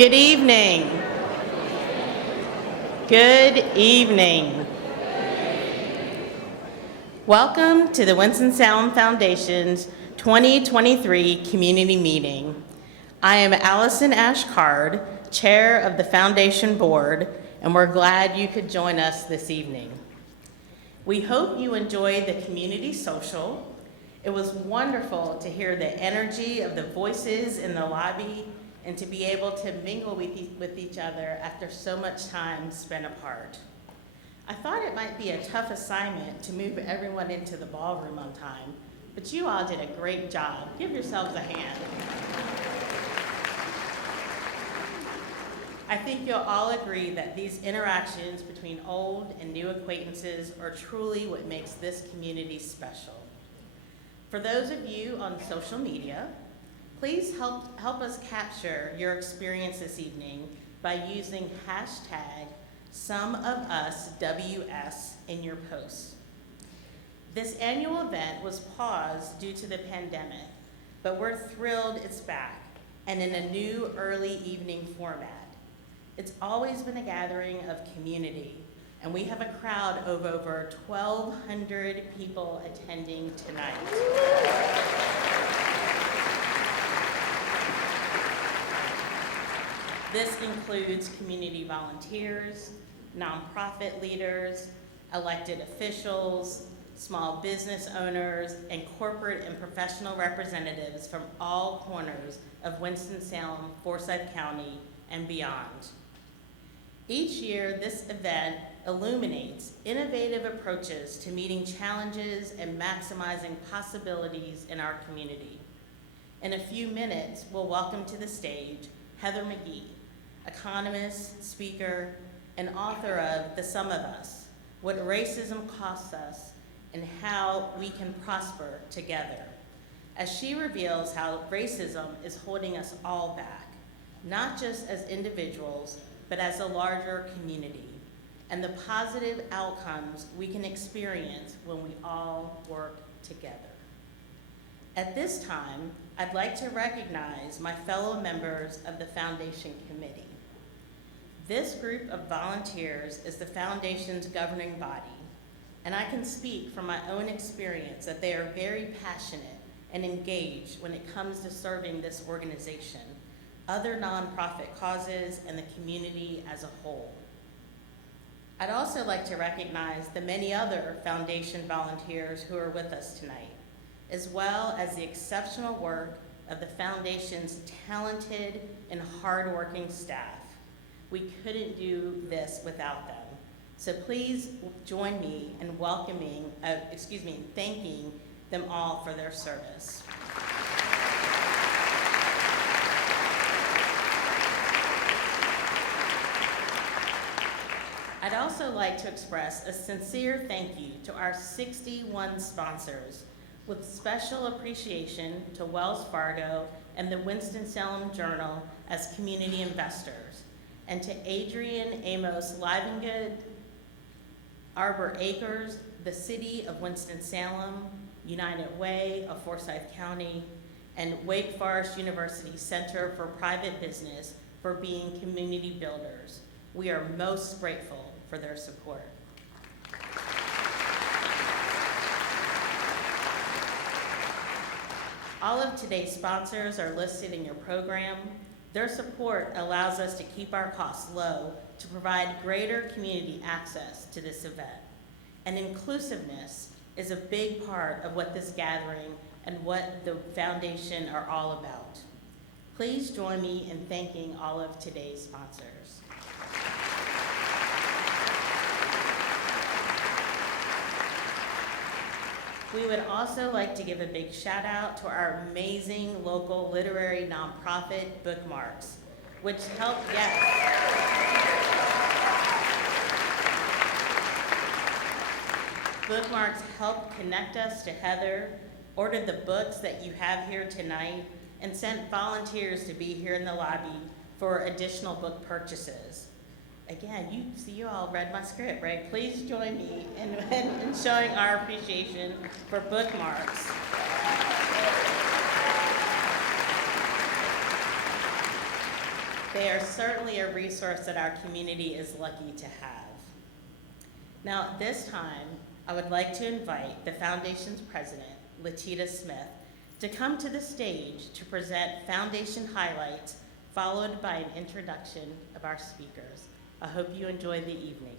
Good evening. Good evening. Welcome to the Winston-Salem Foundation's 2023 Community Meeting. I am Allison Ashcard, Chair of the Foundation Board, and we're glad you could join us this evening. We hope you enjoyed the community social. It was wonderful to hear the energy of the voices in the lobby and to be able to mingle with each other after so much time spent apart. I thought it might be a tough assignment to move everyone into the ballroom on time, but you all did a great job. Give yourselves a hand. I think you'll all agree that these interactions between old and new acquaintances are truly what makes this community special. For those of you on social media, please help us capture your experience this evening by using hashtag SomeOfUsWS in your posts. This annual event was paused due to the pandemic, but we're thrilled it's back and in a new early evening format. It's always been a gathering of community, and we have a crowd of over 1,200 people attending tonight. This includes community volunteers, nonprofit leaders, elected officials, small business owners, and corporate and professional representatives from all corners of Winston-Salem, Forsyth County, and beyond. Each year, this event illuminates innovative approaches to meeting challenges and maximizing possibilities in our community. In a few minutes, we'll welcome to the stage Heather McGhee, economist, speaker, and author of The Sum of Us, What Racism Costs Us and How We Can Prosper Together, as she reveals how racism is holding us all back, not just as individuals, but as a larger community, and the positive outcomes we can experience when we all work together. At this time, I'd like to recognize my fellow members of the Foundation Committee. This group of volunteers is the Foundation's governing body, and I can speak from my own experience that they are very passionate and engaged when it comes to serving this organization, other nonprofit causes, and the community as a whole. I'd also like to recognize the many other Foundation volunteers who are with us tonight, as well as the exceptional work of the Foundation's talented and hardworking staff. We couldn't do this without them. So please join me in thanking them all for their service. I'd also like to express a sincere thank you to our 61 sponsors, with special appreciation to Wells Fargo and the Winston-Salem Journal as community investors, and to Adrian Amos Livengood, Arbor Acres, the City of Winston-Salem, United Way of Forsyth County, and Wake Forest University Center for Private Business for being community builders. We are most grateful for their support. All of today's sponsors are listed in your program. Their support allows us to keep our costs low to provide greater community access to this event. And inclusiveness is a big part of what this gathering and what the Foundation are all about. Please join me in thanking all of today's sponsors. We would also like to give a big shout out to our amazing local literary nonprofit, Bookmarks, which help, Bookmarks helped connect us to Heather, ordered the books that you have here tonight, and sent volunteers to be here in the lobby for additional book purchases. Again, you all read my script, right? Please join me in showing our appreciation for Bookmarks. They are certainly a resource that our community is lucky to have. Now, at this time, I would like to invite the Foundation's president, Latita Smith, to come to the stage to present Foundation highlights, followed by an introduction of our speakers. I hope you enjoy the evening.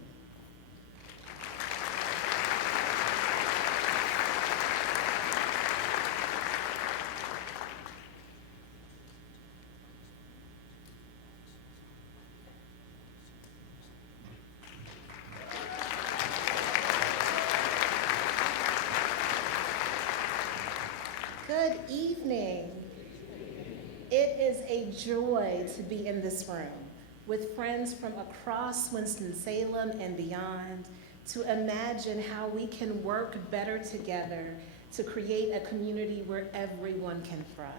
Good evening. It is a joy to be in this room with friends from across Winston-Salem and beyond to imagine how we can work better together to create a community where everyone can thrive.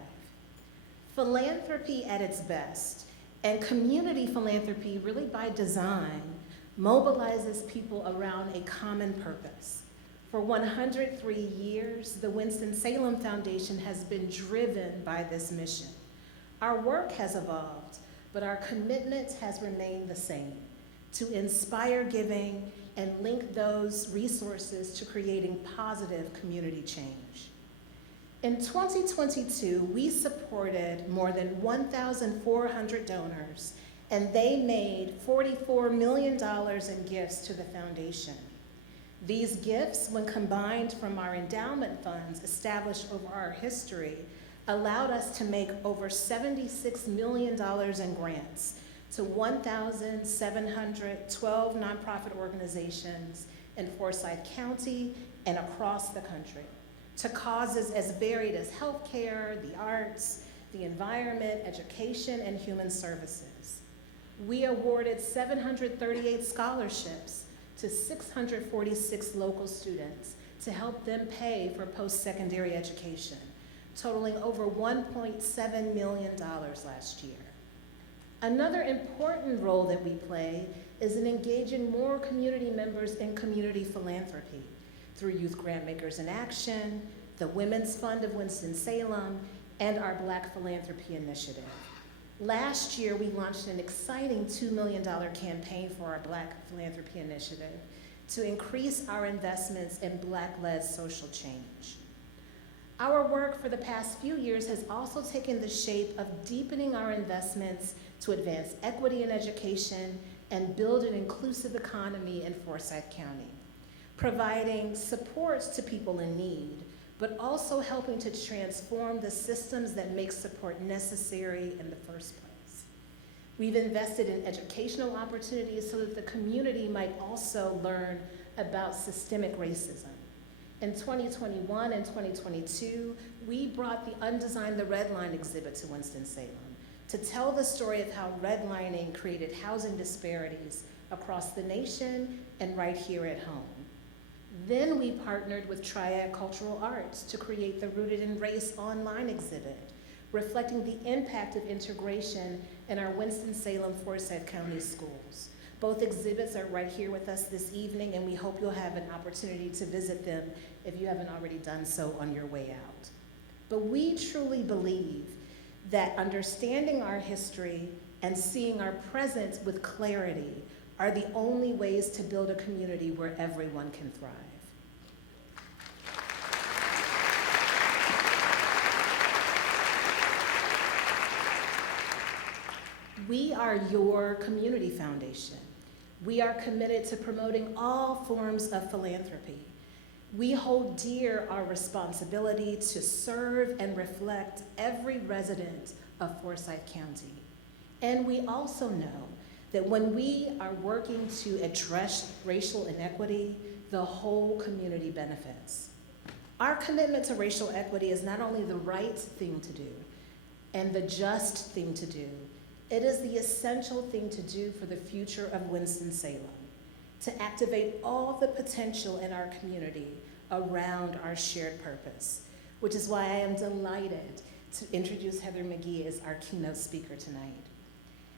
Philanthropy at its best, and community philanthropy really by design, mobilizes people around a common purpose. For 103 years, the Winston-Salem Foundation has been driven by this mission. Our work has evolved, but our commitment has remained the same: to inspire giving and link those resources to creating positive community change. In 2022, we supported more than 1,400 donors, and they made $44 million in gifts to the foundation. These gifts, when combined from our endowment funds established over our history, allowed us to make over $76 million in grants to 1,712 nonprofit organizations in Forsyth County and across the country, to causes as varied as healthcare, the arts, the environment, education, and human services. We awarded 738 scholarships to 646 local students to help them pay for post-secondary education, totaling over $1.7 million last year. Another important role that we play is in engaging more community members in community philanthropy through Youth Grantmakers in Action, the Women's Fund of Winston-Salem, and our Black Philanthropy Initiative. Last year, we launched an exciting $2 million campaign for our Black Philanthropy Initiative to increase our investments in Black-led social change. Our work for the past few years has also taken the shape of deepening our investments to advance equity in education and build an inclusive economy in Forsyth County, providing supports to people in need, but also helping to transform the systems that make support necessary in the first place. We've invested in educational opportunities so that the community might also learn about systemic racism. In 2021 and 2022, we brought the Undesign the Red Line exhibit to Winston-Salem to tell the story of how redlining created housing disparities across the nation and right here at home. Then we partnered with Triad Cultural Arts to create the Rooted in Race online exhibit, reflecting the impact of integration in our Winston-Salem, Forsyth County schools. Both exhibits are right here with us this evening, and we hope you'll have an opportunity to visit them if you haven't already done so on your way out. But we truly believe that understanding our history and seeing our present with clarity are the only ways to build a community where everyone can thrive. We are your community foundation. We are committed to promoting all forms of philanthropy. We hold dear our responsibility to serve and reflect every resident of Forsyth County. And we also know that when we are working to address racial inequity, the whole community benefits. Our commitment to racial equity is not only the right thing to do and the just thing to do, it is the essential thing to do for the future of Winston-Salem, to activate all the potential in our community around our shared purpose, which is why I am delighted to introduce Heather McGhee as our keynote speaker tonight.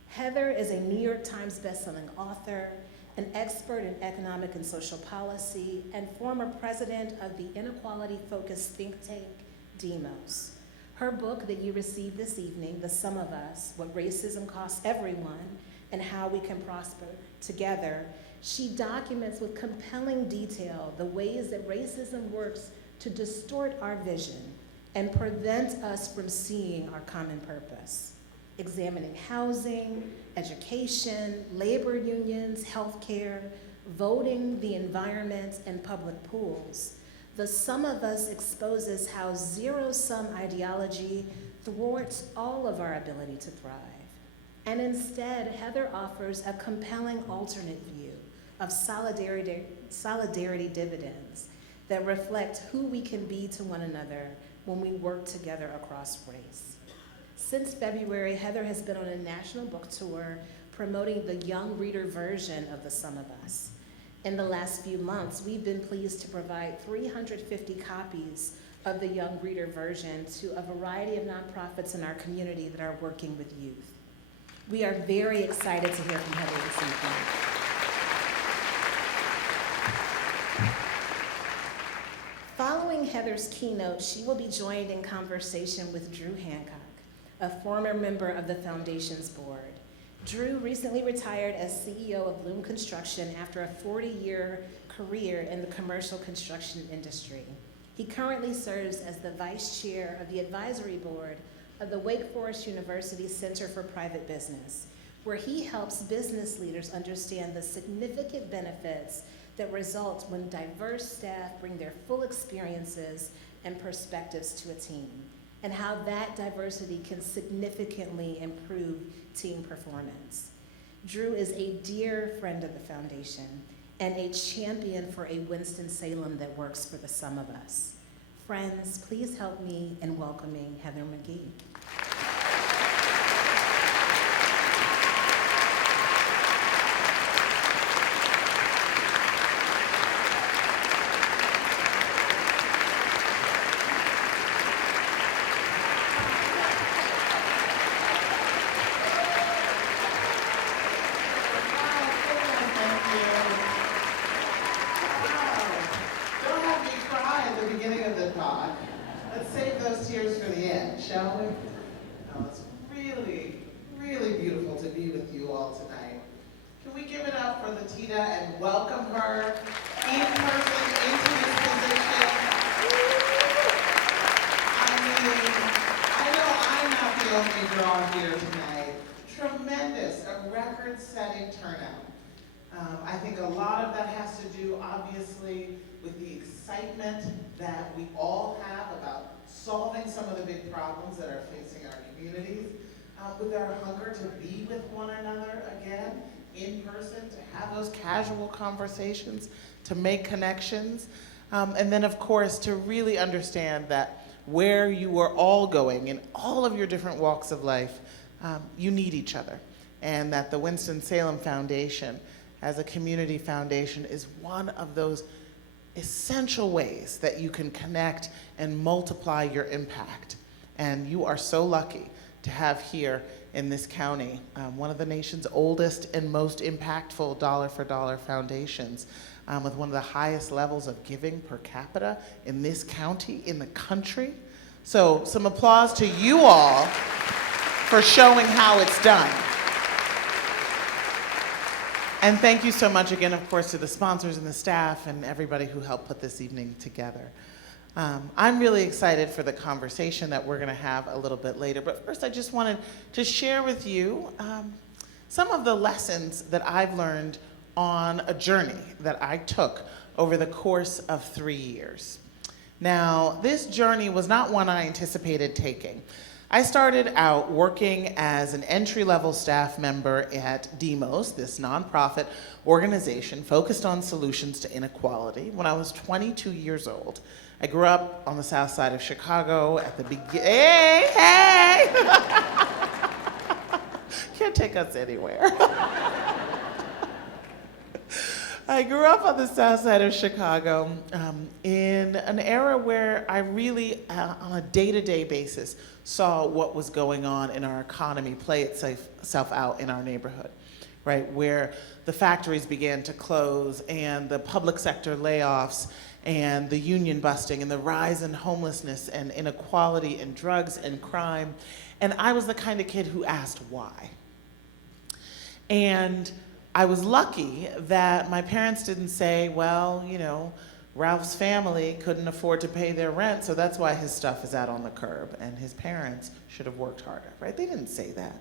Heather is a New York Times bestselling author, an expert in economic and social policy, and former president of the inequality-focused think tank, Demos. Her book that you received this evening, The Sum of Us, What Racism Costs Everyone and How We Can Prosper Together, she documents with compelling detail the ways that racism works to distort our vision and prevent us from seeing our common purpose. Examining housing, education, labor unions, healthcare, voting, the environment, and public pools, The Sum of Us exposes how zero-sum ideology thwarts all of our ability to thrive. And instead, Heather offers a compelling alternate view of solidarity dividends that reflect who we can be to one another when we work together across race. Since February, Heather has been on a national book tour promoting the young reader version of The Sum of Us. In the last few months, we've been pleased to provide 350 copies of the young reader version to a variety of nonprofits in our community that are working with youth. We are very excited to hear from Heather this evening. Following Heather's keynote, she will be joined in conversation with Drew Hancock, a former member of the Foundation's board. Drew recently retired as CEO of Loom Construction after a 40-year career in the commercial construction industry. He currently serves as the vice chair of the advisory board of the Wake Forest University Center for Private Business, where he helps business leaders understand the significant benefits that result when diverse staff bring their full experiences and perspectives to a team, and how that diversity can significantly improve team performance. Drew is a dear friend of the Foundation and a champion for a Winston-Salem that works for the sum of us. Friends, please help me in welcoming Heather McGhee. Shall we? Oh, it's really, really beautiful to be with you all tonight. Can we give it up for Latita and welcome her in person into this position? I know I'm not the only draw here tonight. Tremendous, a record-setting turnout. I think a lot of that has to do, obviously, with the excitement that we all have about solving some of the big problems that are facing our communities, with our hunger to be with one another again, in person, to have those casual conversations, to make connections, and then of course to really understand that where you are all going in all of your different walks of life, you need each other, and that the Winston-Salem Foundation as a community foundation is one of those essential ways that you can connect and multiply your impact. And you are so lucky to have here in this county one of the nation's oldest and most impactful dollar-for-dollar foundations, with one of the highest levels of giving per capita in this county, in the country. So some applause to you all for showing how it's done. And thank you so much again, of course, to the sponsors and the staff and everybody who helped put this evening together. I'm really excited for the conversation that we're going to have a little bit later. But first, I just wanted to share with you some of the lessons that I've learned on a journey that I took over the course of 3 years. Now, this journey was not one I anticipated taking. I started out working as an entry-level staff member at DEMOS, this nonprofit organization focused on solutions to inequality, when I was 22 years old. I grew up on the south side of Chicago at the beginning. Hey! Can't take us anywhere. I grew up on the south side of Chicago in an era where I really, on a day-to-day basis, saw what was going on in our economy play itself out in our neighborhood, right? Where the factories began to close and the public sector layoffs and the union busting and the rise in homelessness and inequality and drugs and crime. And I was the kind of kid who asked why. And I was lucky that my parents didn't say, well, you know, Ralph's family couldn't afford to pay their rent, so that's why his stuff is out on the curb, and his parents should have worked harder, right? They didn't say that.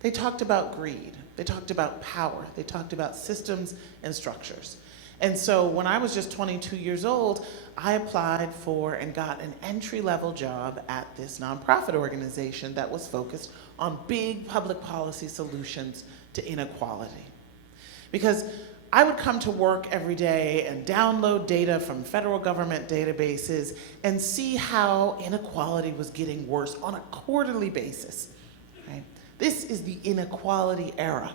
They talked about greed. They talked about power. They talked about systems and structures. And so when I was just 22 years old, I applied for and got an entry-level job at this nonprofit organization that was focused on big public policy solutions to inequality. Because I would come to work every day and download data from federal government databases and see how inequality was getting worse on a quarterly basis. Right? This is the inequality era,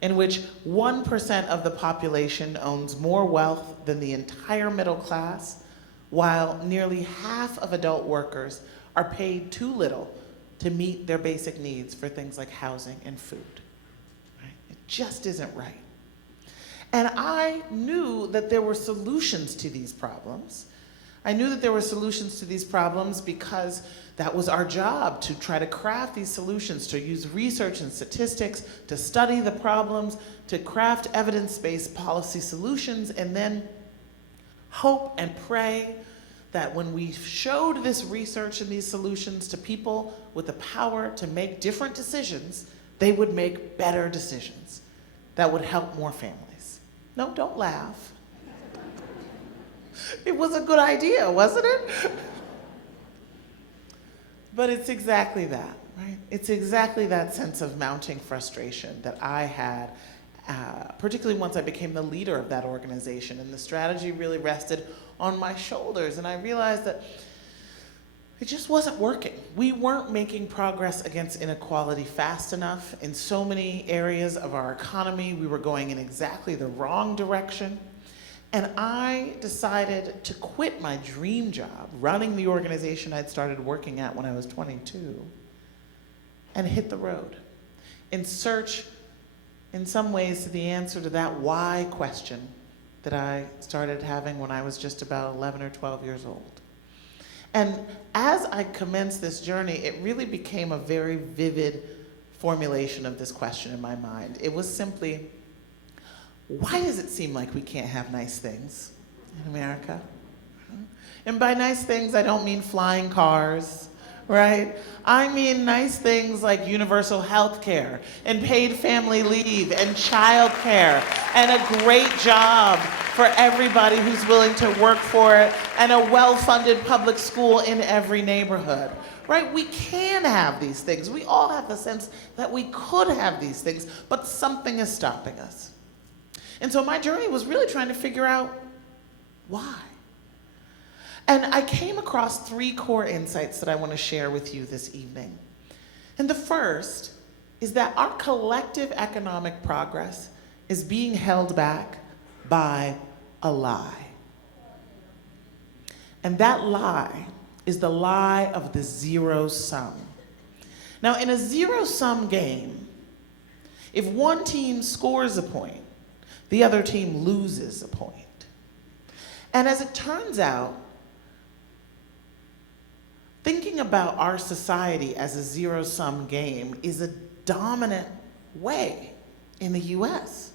in which 1% of the population owns more wealth than the entire middle class, while nearly half of adult workers are paid too little to meet their basic needs for things like housing and food. Right? It just isn't right. And I knew that there were solutions to these problems. I knew that there were solutions to these problems because that was our job, to try to craft these solutions, to use research and statistics, to study the problems, to craft evidence-based policy solutions, and then hope and pray that when we showed this research and these solutions to people with the power to make different decisions, they would make better decisions that would help more families. No, don't laugh. It was a good idea, wasn't it? But it's exactly that, right? It's exactly that sense of mounting frustration that I had, particularly once I became the leader of that organization, and the strategy really rested on my shoulders, and I realized that it just wasn't working. We weren't making progress against inequality fast enough. In so many areas of our economy, we were going in exactly the wrong direction. And I decided to quit my dream job, running the organization I'd started working at when I was 22, and hit the road in search, in some ways, to the answer to that why question that I started having when I was just about 11 or 12 years old. And as I commenced this journey, it really became a very vivid formulation of this question in my mind. It was simply, why does it seem like we can't have nice things in America? And by nice things, I don't mean flying cars, right? I mean nice things like universal health care and paid family leave and child care and a great job for everybody who's willing to work for it and a well-funded public school in every neighborhood, right? We can have these things. We all have the sense that we could have these things, but something is stopping us. And so my journey was really trying to figure out why. And I came across 3 core insights that I want to share with you this evening. And the first is that our collective economic progress is being held back by a lie. And that lie is the lie of the zero sum. Now, in a zero-sum game, if one team scores a point, the other team loses a point. And as it turns out, thinking about our society as a zero-sum game is a dominant way in the US.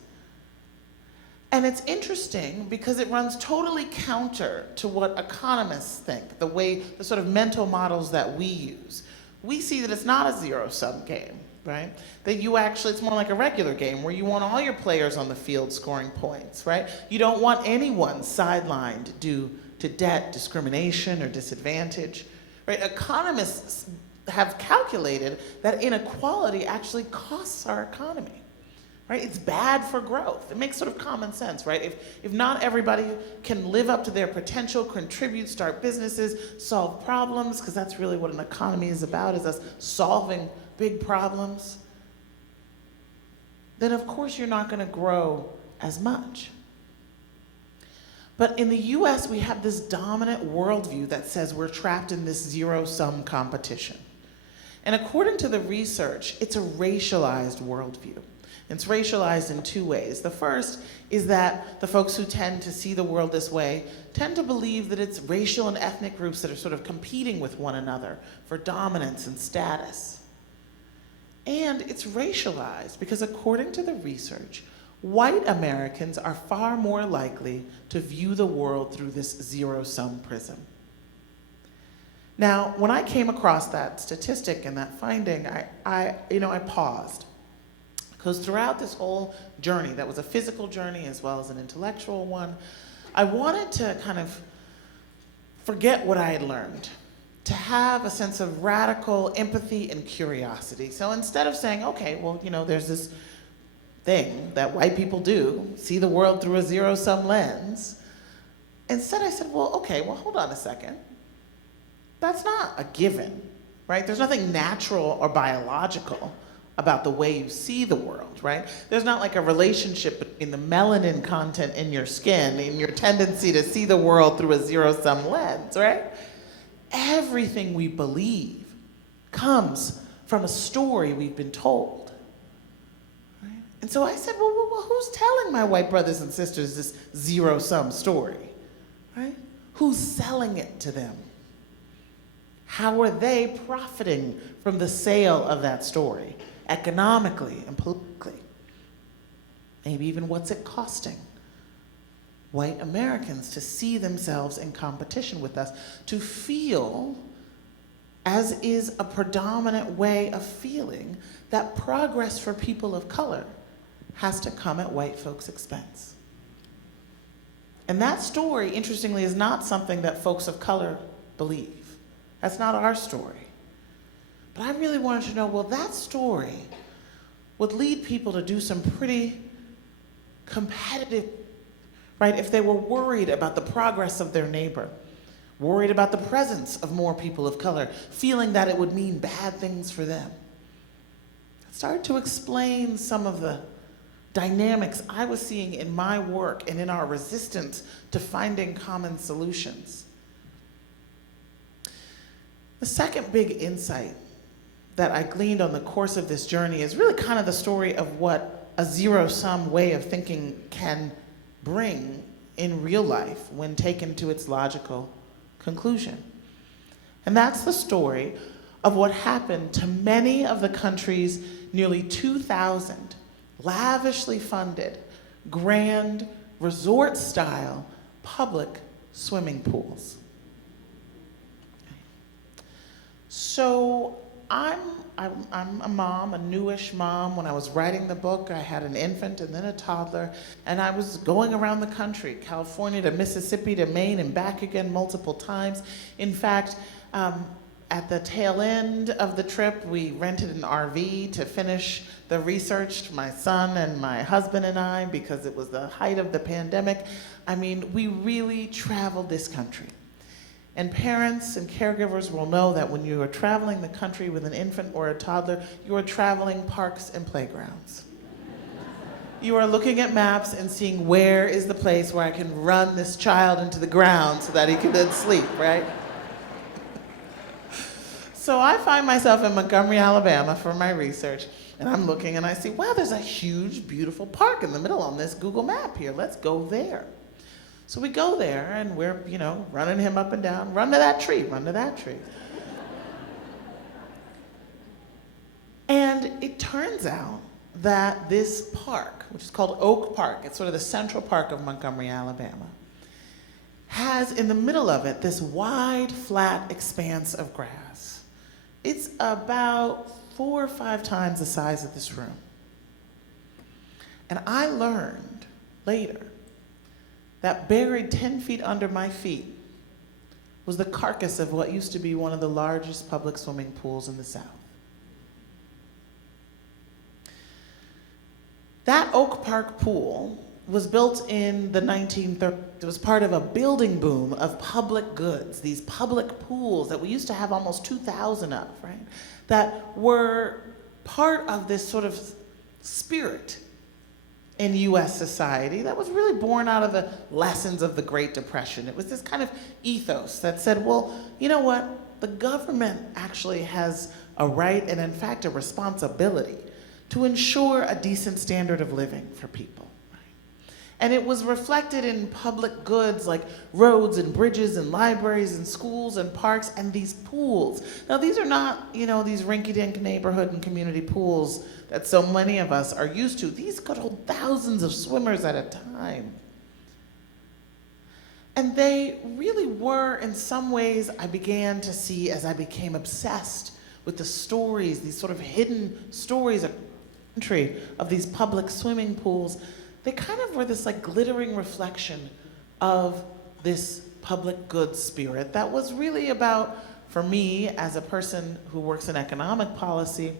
And it's interesting because it runs totally counter to what economists think, the sort of mental models that we use. We see that it's not a zero-sum game, right? That it's more like a regular game where you want all your players on the field scoring points, right? You don't want anyone sidelined due to debt, discrimination, or disadvantage. Right? Economists have calculated that inequality actually costs our economy. Right? It's bad for growth. It makes sort of common sense, right? If not everybody can live up to their potential, contribute, start businesses, solve problems, because that's really what an economy is about, is us solving big problems, then of course you're not going to grow as much. But in the US, we have this dominant worldview that says we're trapped in this zero-sum competition. And according to the research, it's a racialized worldview. It's racialized in two ways. The first is that the folks who tend to see the world this way tend to believe that it's racial and ethnic groups that are sort of competing with one another for dominance and status. And it's racialized because according to the research, white Americans are far more likely to view the world through this zero-sum prism. Now, when I came across that statistic and that finding, I paused. Because throughout this whole journey, that was a physical journey as well as an intellectual one, I wanted to kind of forget what I had learned, to have a sense of radical empathy and curiosity. So instead of saying, okay, well, there's this thing that white people do, see the world through a zero-sum lens, instead I said, well, okay, well, hold on a second. That's not a given, right? There's nothing natural or biological about the way you see the world, right? There's not like a relationship between the melanin content in your skin and your tendency to see the world through a zero-sum lens, right? Everything we believe comes from a story we've been told, right? And so I said, well, who's telling my white brothers and sisters this zero-sum story, right? Who's selling it to them? How are they profiting from the sale of that story? Economically and politically. Maybe even what's it costing white Americans to see themselves in competition with us, to feel, as is a predominant way of feeling, that progress for people of color has to come at white folks' expense. And that story, interestingly, is not something that folks of color believe. That's not our story. But I really wanted to know, well, that story would lead people to do some pretty competitive, right? If they were worried about the progress of their neighbor, worried about the presence of more people of color, feeling that it would mean bad things for them. I started to explain some of the dynamics I was seeing in my work and in our resistance to finding common solutions. The second big insight that I gleaned on the course of this journey is really kind of the story of what a zero-sum way of thinking can bring in real life when taken to its logical conclusion. And that's the story of what happened to many of the country's nearly 2,000 lavishly funded, grand, resort-style public swimming pools. So I'm a mom, a newish mom. When I was writing the book, I had an infant and then a toddler, and I was going around the country, California to Mississippi to Maine and back again multiple times. In fact, at the tail end of the trip, we rented an RV to finish the research, my son and my husband and I, because it was the height of the pandemic. I mean, we really traveled this country. And parents and caregivers will know that when you are traveling the country with an infant or a toddler, you are traveling parks and playgrounds. You are looking at maps and seeing where is the place where I can run this child into the ground so that he can then sleep, right? So I find myself in Montgomery, Alabama for my research, and I'm looking and I see, wow, there's a huge, beautiful park in the middle on this Google map here. Let's go there. So we go there and we're, running him up and down, run to that tree, run to that tree. And it turns out that this park, which is called Oak Park, it's sort of the central park of Montgomery, Alabama, has in the middle of it this wide, flat expanse of grass. It's about 4 or 5 times the size of this room. And I learned later that buried 10 feet under my feet was the carcass of what used to be one of the largest public swimming pools in the South. That Oak Park pool was built in the 1930s. It was part of a building boom of public goods, these public pools that we used to have almost 2,000 of, right? That were part of this sort of spirit in U.S. society that was really born out of the lessons of the Great Depression. It was this kind of ethos that said, well, you know what? The government actually has a right and, in fact, a responsibility to ensure a decent standard of living for people. And it was reflected in public goods like roads and bridges and libraries and schools and parks and these pools. Now these are not, these rinky-dink neighborhood and community pools that so many of us are used to. These could hold thousands of swimmers at a time. And they really were, in some ways, I began to see as I became obsessed with the stories, these sort of hidden stories of the country of these public swimming pools. They kind of were this like glittering reflection of this public good spirit that was really about, for me as a person who works in economic policy,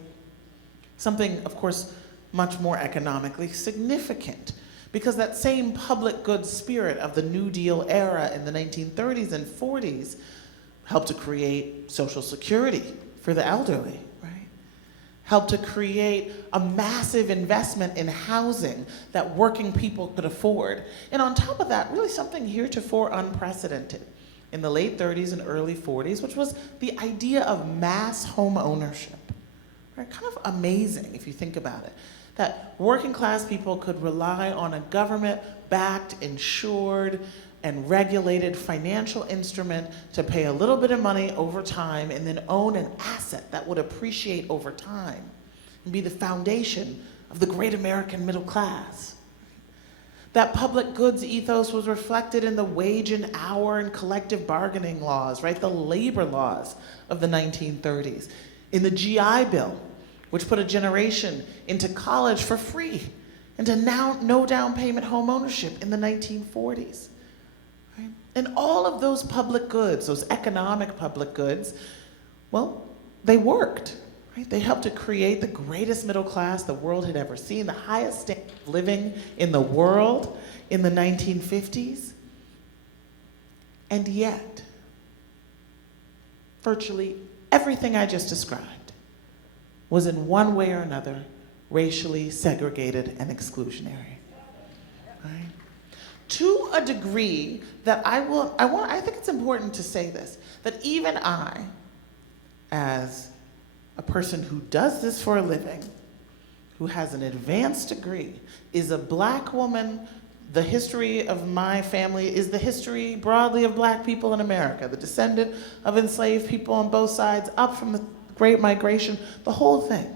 something, of course, much more economically significant. Because that same public good spirit of the New Deal era in the 1930s and 40s helped to create Social Security for the elderly, right? Helped to create a massive investment in housing that working people could afford. And on top of that, really something heretofore unprecedented in the late 30s and early 40s, which was the idea of mass home ownership. Right? Kind of amazing if you think about it. That working class people could rely on a government-backed, insured, and regulated financial instrument to pay a little bit of money over time and then own an asset that would appreciate over time and be the foundation of the great American middle class. That public goods ethos was reflected in the wage and hour and collective bargaining laws, right? The labor laws of the 1930s. In the GI Bill, which put a generation into college for free, into now no down payment home ownership in the 1940s. Right? And all of those public goods, those economic public goods, well, they worked. Right? They helped to create the greatest middle class the world had ever seen, the highest standard of living in the world in the 1950s. And yet, virtually everything I just described was in one way or another racially segregated and exclusionary. Right? To a degree that I think it's important to say this, that even I, as a person who does this for a living, who has an advanced degree, is a black woman, the history of my family is the history broadly of black people in America, the descendant of enslaved people on both sides, up from the Great Migration, the whole thing.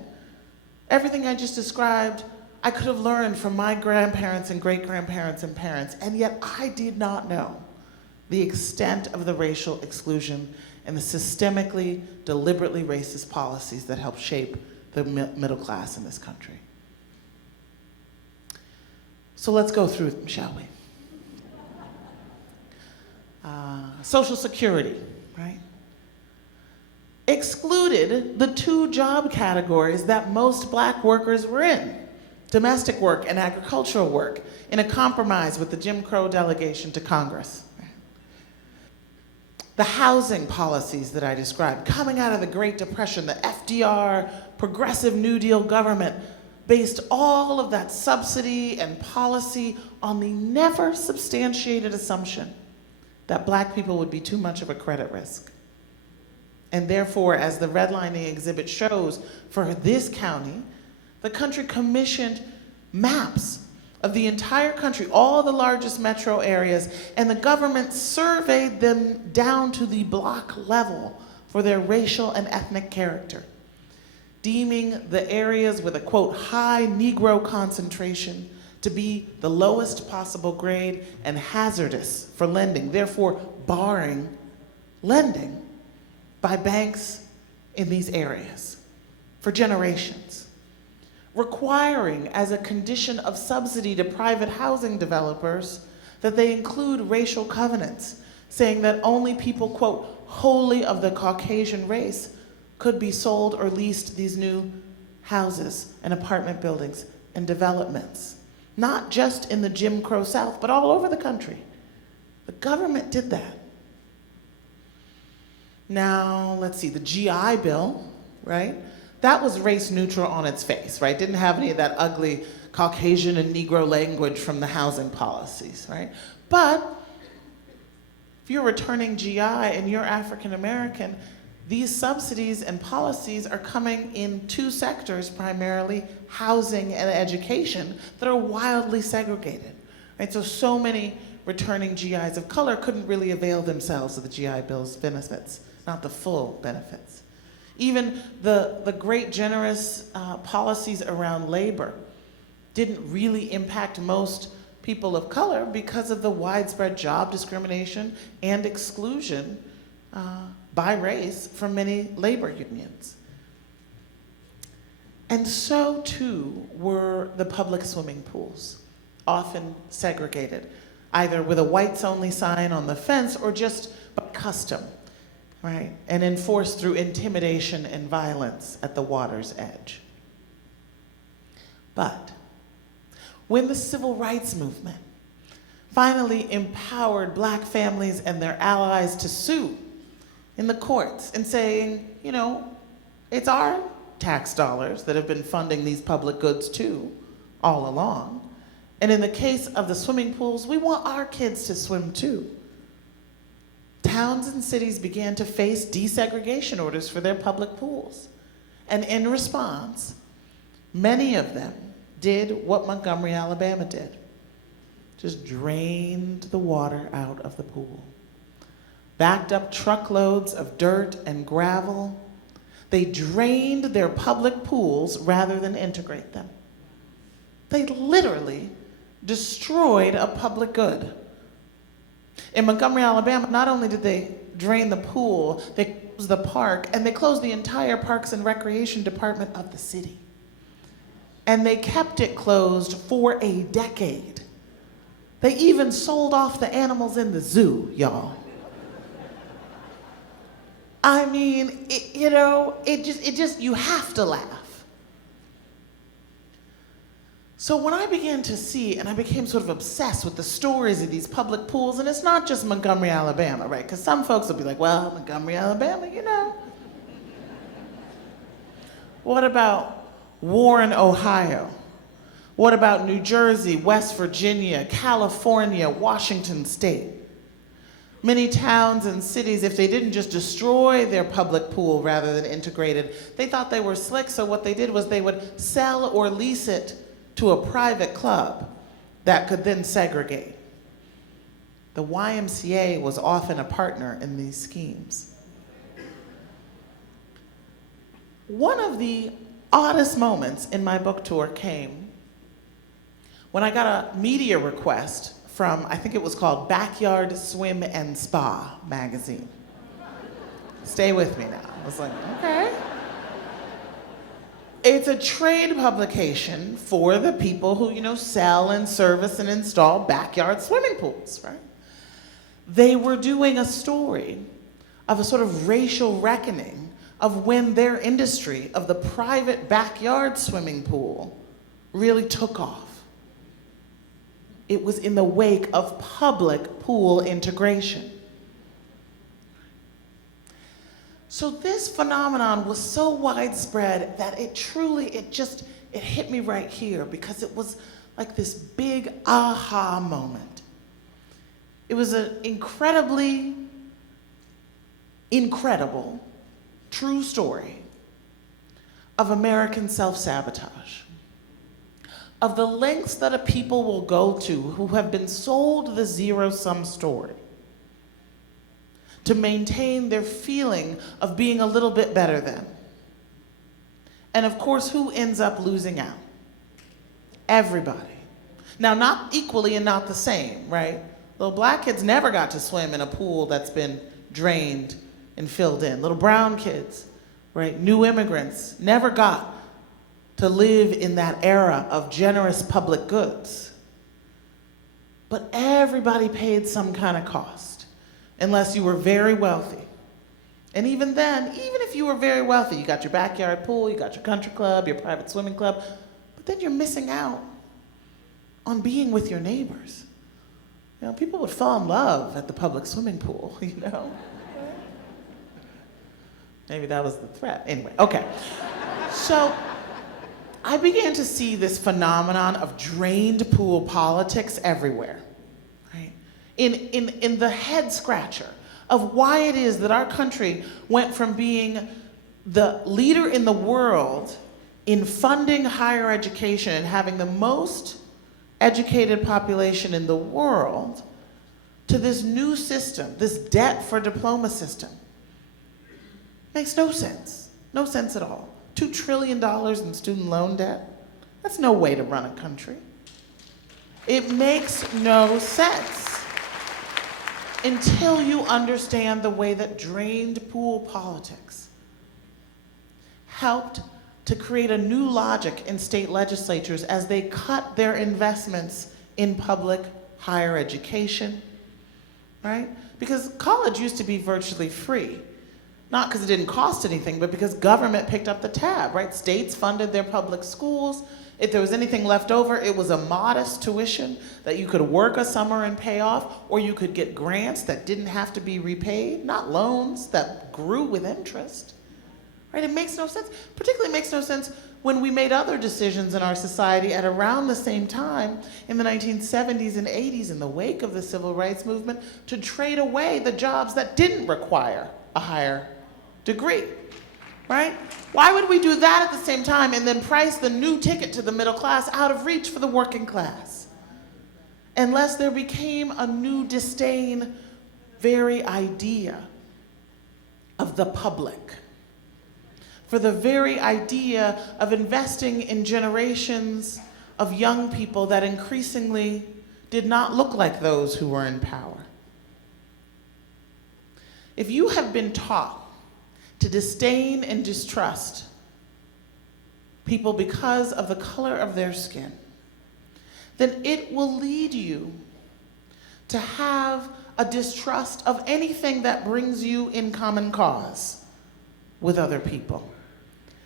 Everything I just described, I could have learned from my grandparents and great-grandparents and parents, and yet I did not know the extent of the racial exclusion and the systemically, deliberately racist policies that help shape the middle class in this country. So let's go through them, shall we? Social Security, right? Excluded the two job categories that most black workers were in, domestic work and agricultural work, in a compromise with the Jim Crow delegation to Congress. The housing policies that I described, coming out of the Great Depression, the FDR, progressive New Deal government, based all of that subsidy and policy on the never substantiated assumption that black people would be too much of a credit risk. And therefore, as the redlining exhibit shows, for this county, the country commissioned maps of the entire country, all the largest metro areas, and the government surveyed them down to the block level for their racial and ethnic character, deeming the areas with a, quote, high Negro concentration to be the lowest possible grade and hazardous for lending, therefore barring lending by banks in these areas for generations, requiring as a condition of subsidy to private housing developers that they include racial covenants, saying that only people, quote, wholly of the Caucasian race could be sold or leased these new houses and apartment buildings and developments, not just in the Jim Crow South, but all over the country. The government did that. Now, let's see, the GI Bill, right? That was race neutral on its face, right? Didn't have any of that ugly Caucasian and Negro language from the housing policies, right? But if you're returning GI and you're African American, these subsidies and policies are coming in two sectors primarily, housing and education, that are wildly segregated. Right? So many returning GIs of color couldn't really avail themselves of the GI Bill's benefits, not the full benefits. Even the great generous policies around labor didn't really impact most people of color because of the widespread job discrimination and exclusion by race from many labor unions. And so too were the public swimming pools, often segregated, either with a whites-only sign on the fence or just by custom, right? And enforced through intimidation and violence at the water's edge. But when the civil rights movement finally empowered Black families and their allies to sue in the courts and saying, you know, it's our tax dollars that have been funding these public goods too, all along. And in the case of the swimming pools, we want our kids to swim too. Towns and cities began to face desegregation orders for their public pools. And in response, many of them did what Montgomery, Alabama did. Just drained the water out of the pool. Backed up truckloads of dirt and gravel. They drained their public pools rather than integrate them. They literally destroyed a public good. In Montgomery, Alabama, not only did they drain the pool, they closed the park, and they closed the entire Parks and Recreation Department of the city. And they kept it closed for a decade. They even sold off the animals in the zoo, y'all. I mean, it just, you have to laugh. So when I began to see, and I became sort of obsessed with the stories of these public pools, and it's not just Montgomery, Alabama, right? Because some folks will be like, well, Montgomery, Alabama, you know. What about Warren, Ohio? What about New Jersey, West Virginia, California, Washington State? Many towns and cities, if they didn't just destroy their public pool rather than integrate it, they thought they were slick, so what they did was they would sell or lease it to a private club that could then segregate. The YMCA was often a partner in these schemes. One of the oddest moments in my book tour came when I got a media request from, I think it was called Backyard Swim and Spa magazine. Stay with me now. I was like, okay. It's a trade publication for the people who, sell and service and install backyard swimming pools, right? They were doing a story of a sort of racial reckoning of when their industry of the private backyard swimming pool really took off. It was in the wake of public pool integration. So this phenomenon was so widespread that it hit me right here, because it was like this big aha moment. It was an incredibly incredible, true story of American self-sabotage, of the lengths that a people will go to who have been sold the zero-sum story to maintain their feeling of being a little bit better than. And of course, who ends up losing out? Everybody. Now, not equally and not the same, right? Little Black kids never got to swim in a pool that's been drained and filled in. Little brown kids, right? New immigrants never got to live in that era of generous public goods. But everybody paid some kind of cost, unless you were very wealthy. And even then, even if you were very wealthy, you got your backyard pool, you got your country club, your private swimming club, but then you're missing out on being with your neighbors. People would fall in love at the public swimming pool, Maybe that was the threat. Anyway, okay. So I began to see this phenomenon of drained pool politics everywhere. In the head scratcher of why it is that our country went from being the leader in the world in funding higher education and having the most educated population in the world to this new system, this debt for diploma system. Makes no sense. No sense at all. $2 trillion in student loan debt. That's no way to run a country. It makes no sense until you understand the way that drained pool politics helped to create a new logic in state legislatures as they cut their investments in public higher education, right? Because college used to be virtually free. Not because it didn't cost anything, but because government picked up the tab, right? States funded their public schools. If there was anything left over, it was a modest tuition that you could work a summer and pay off, or you could get grants that didn't have to be repaid, not loans that grew with interest, right? It makes no sense. Particularly makes no sense when we made other decisions in our society at around the same time in the 1970s and 80s in the wake of the civil rights movement to trade away the jobs that didn't require a higher degree, right? Why would we do that at the same time and then price the new ticket to the middle class out of reach for the working class? Unless there became a new disdain, very idea of the public, for the very idea of investing in generations of young people that increasingly did not look like those who were in power. If you have been taught to disdain and distrust people because of the color of their skin, then it will lead you to have a distrust of anything that brings you in common cause with other people,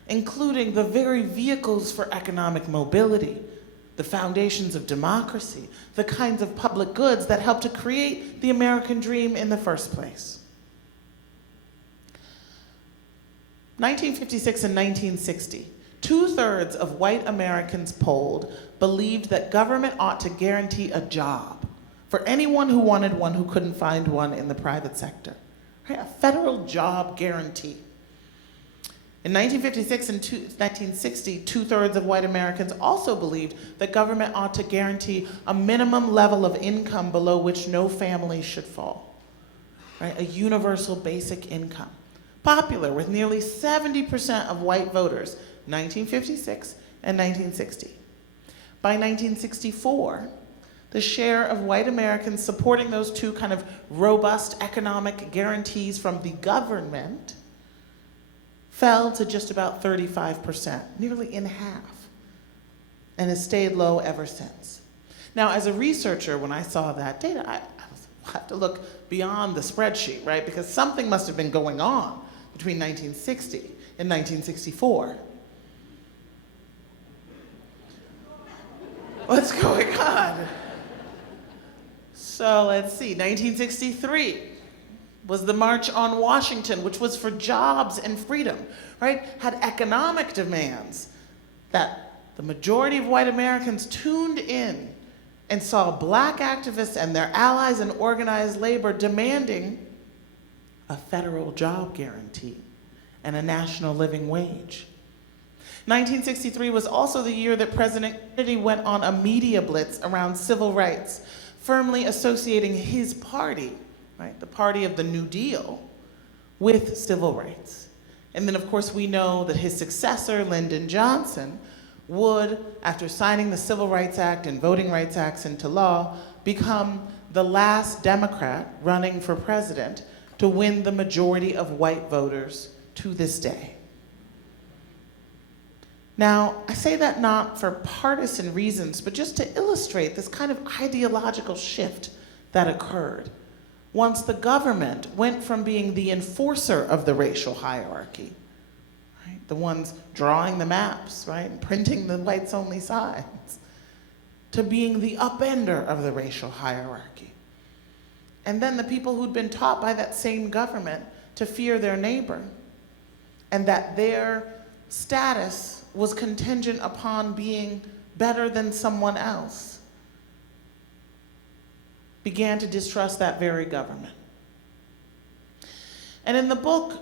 including the very vehicles for economic mobility, the foundations of democracy, the kinds of public goods that help to create the American dream in the first place. 1956 and 1960, 2/3 of white Americans polled believed that government ought to guarantee a job for anyone who wanted one who couldn't find one in the private sector. Right? A federal job guarantee. In 1956 and 1960, 2/3 of white Americans also believed that government ought to guarantee a minimum level of income below which no family should fall. Right? A universal basic income. Popular with nearly 70% of white voters, 1956 and 1960. By 1964, the share of white Americans supporting those two kind of robust economic guarantees from the government fell to just about 35%, nearly in half, and has stayed low ever since. Now, as a researcher, when I saw that data, I have to look beyond the spreadsheet, right? Because something must have been going on between 1960 and 1964. What's going on? So let's see, 1963 was the March on Washington, which was for jobs and freedom, right? Had economic demands that the majority of white Americans tuned in and saw black activists and their allies in organized labor demanding a federal job guarantee and a national living wage. 1963 was also the year that President Kennedy went on a media blitz around civil rights, firmly associating his party, right, the party of the New Deal, with civil rights. And then, of course, we know that his successor, Lyndon Johnson, would, after signing the Civil Rights Act and Voting Rights Acts into law, become the last Democrat running for president to win the majority of white voters to this day. Now, I say that not for partisan reasons, but just to illustrate this kind of ideological shift that occurred once the government went from being the enforcer of the racial hierarchy, right, the ones drawing the maps, right, and printing the whites-only signs, to being the upender of the racial hierarchy. And then the people who'd been taught by that same government to fear their neighbor, and that their status was contingent upon being better than someone else, began to distrust that very government. And in the book,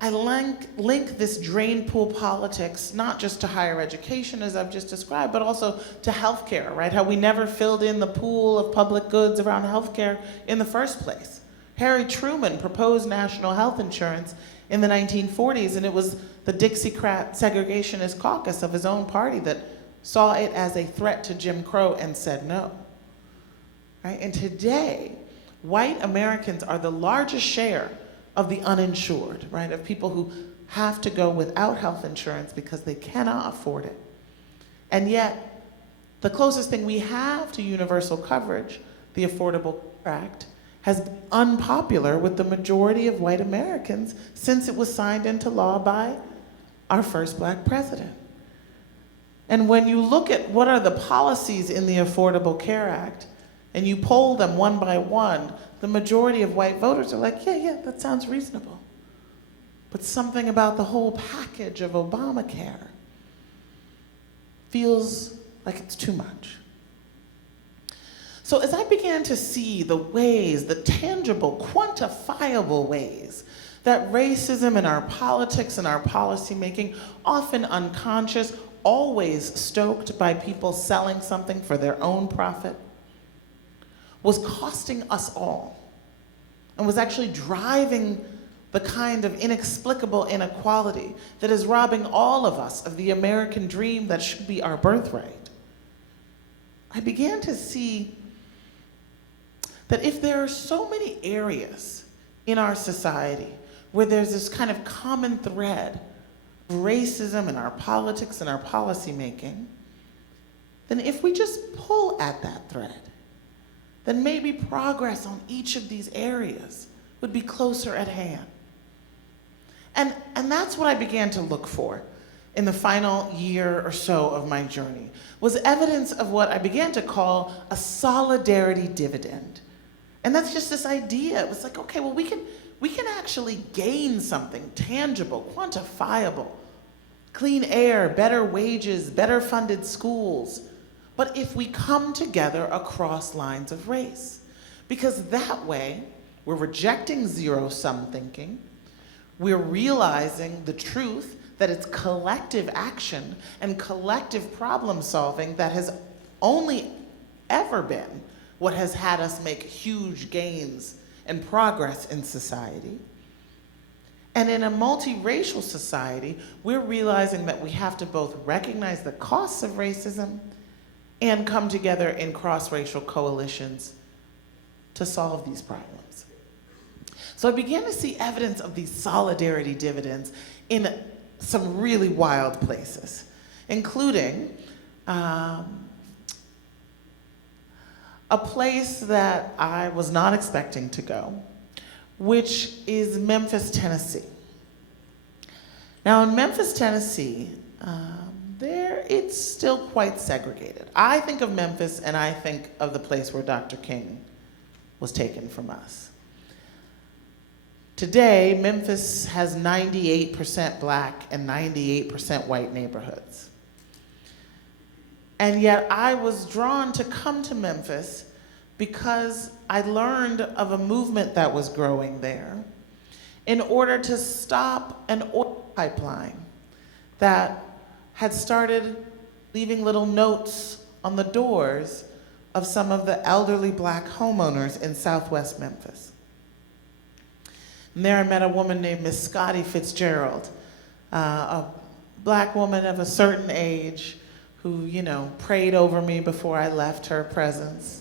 I link this drain pool politics not just to higher education, as I've just described, but also to healthcare, right? How we never filled in the pool of public goods around healthcare in the first place. Harry Truman proposed national health insurance in the 1940s, and it was the Dixiecrat segregationist caucus of his own party that saw it as a threat to Jim Crow and said no. Right? And today, white Americans are the largest share of the uninsured, right? Of people who have to go without health insurance because they cannot afford it. And yet, the closest thing we have to universal coverage, the Affordable Care Act, has been unpopular with the majority of white Americans since it was signed into law by our first Black president. And when you look at what are the policies in the Affordable Care Act, and you poll them one by one, the majority of white voters are like, yeah, that sounds reasonable. But something about the whole package of Obamacare feels like it's too much. So as I began to see the ways, the tangible, quantifiable ways that racism in our politics and our policymaking, often unconscious, always stoked by people selling something for their own profit, was costing us all and was actually driving the kind of inexplicable inequality that is robbing all of us of the American dream that should be our birthright. I began to see that if there are so many areas in our society where there's this kind of common thread of racism in our politics and our policymaking, then if we just pull at that thread, then maybe progress on each of these areas would be closer at hand. And that's what I began to look for in the final year or so of my journey, was evidence of what I began to call a solidarity dividend. And that's just this idea. It was like, okay, well, we can actually gain something tangible, quantifiable, clean air, better wages, better funded schools, but if we come together across lines of race. Because that way, we're rejecting zero-sum thinking, we're realizing the truth that it's collective action and collective problem solving that has only ever been what has had us make huge gains and progress in society. And in a multiracial society, we're realizing that we have to both recognize the costs of racism and come together in cross-racial coalitions to solve these problems. So I began to see evidence of these solidarity dividends in some really wild places, including a place that I was not expecting to go, which is Memphis, Tennessee. Now in Memphis, Tennessee, it's still quite segregated. I think of Memphis and I think of the place where Dr. King was taken from us. Today, Memphis has 98% Black and 98% white neighborhoods. And yet I was drawn to come to Memphis because I learned of a movement that was growing there in order to stop an oil pipeline that had started leaving little notes on the doors of some of the elderly Black homeowners in Southwest Memphis. And there I met a woman named Miss Scotty Fitzgerald, a Black woman of a certain age who, prayed over me before I left her presence.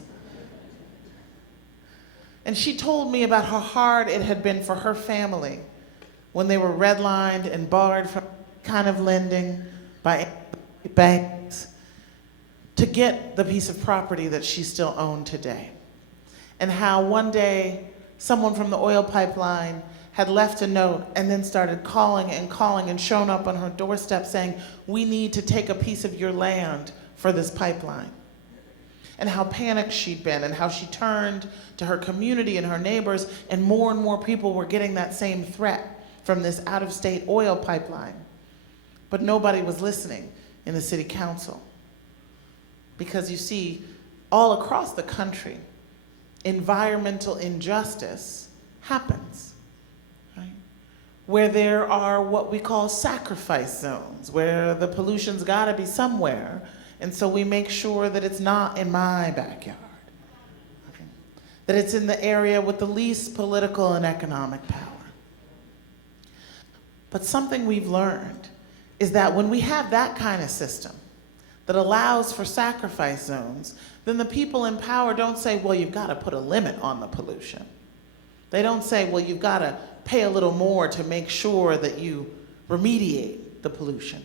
And she told me about how hard it had been for her family when they were redlined and barred from kind of lending by banks to get the piece of property that she still owned today. And how one day someone from the oil pipeline had left a note and then started calling and shown up on her doorstep saying, we need to take a piece of your land for this pipeline. And how panicked she'd been and how she turned to her community and her neighbors, and more people were getting that same threat from this out-of-state oil pipeline. But nobody was listening in the city council. Because you see, all across the country, environmental injustice happens, right? where there are what we call sacrifice zones, where the pollution's gotta be somewhere, and so we make sure that it's not in my backyard, okay? That it's in the area with the least political and economic power. But something we've learned is that when we have that kind of system that allows for sacrifice zones, then the people in power don't say, well, you've got to put a limit on the pollution. They don't say, well, you've got to pay a little more to make sure that you remediate the pollution.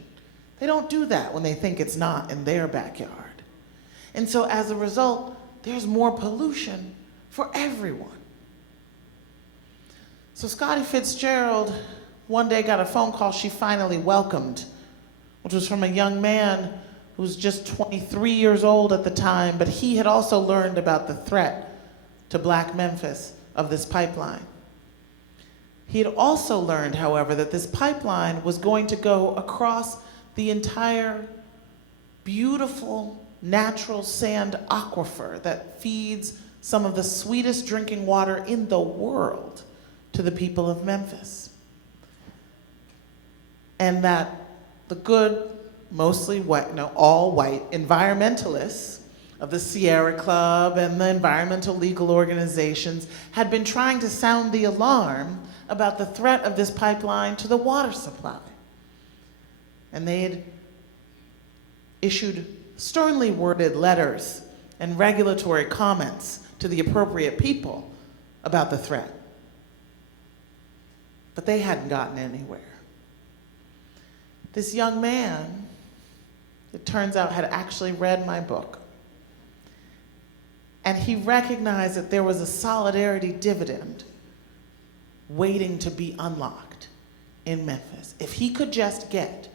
They don't do that when they think it's not in their backyard. And so as a result, there's more pollution for everyone. So Scotty Fitzgerald one day got a phone call she finally welcomed, which was from a young man who was just 23 years old at the time, but he had also learned about the threat to Black Memphis of this pipeline. He had also learned, however, that this pipeline was going to go across the entire beautiful natural sand aquifer that feeds some of the sweetest drinking water in the world to the people of Memphis. And that the good, mostly white, no, all white environmentalists of the Sierra Club and the environmental legal organizations had been trying to sound the alarm about the threat of this pipeline to the water supply. And they had issued sternly worded letters and regulatory comments to the appropriate people about the threat. But they hadn't gotten anywhere. This young man, it turns out, had actually read my book. And he recognized that there was a solidarity dividend waiting to be unlocked in Memphis. If he could just get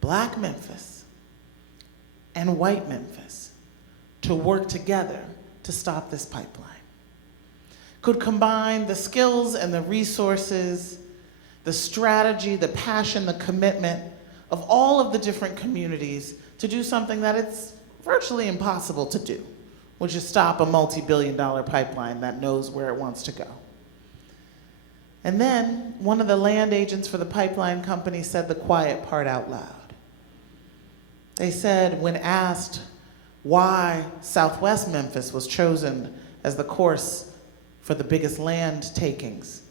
Black Memphis and white Memphis to work together to stop this pipeline, could combine the skills and the resources, the strategy, the passion, the commitment of all of the different communities to do something that it's virtually impossible to do, which is stop a multi-billion-dollar pipeline that knows where it wants to go. And then one of the land agents for the pipeline company said the quiet part out loud. They said, when asked why Southwest Memphis was chosen as the course for the biggest land takings,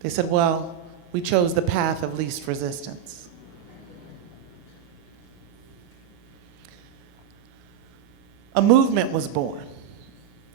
they said, well, we chose the path of least resistance. A movement was born,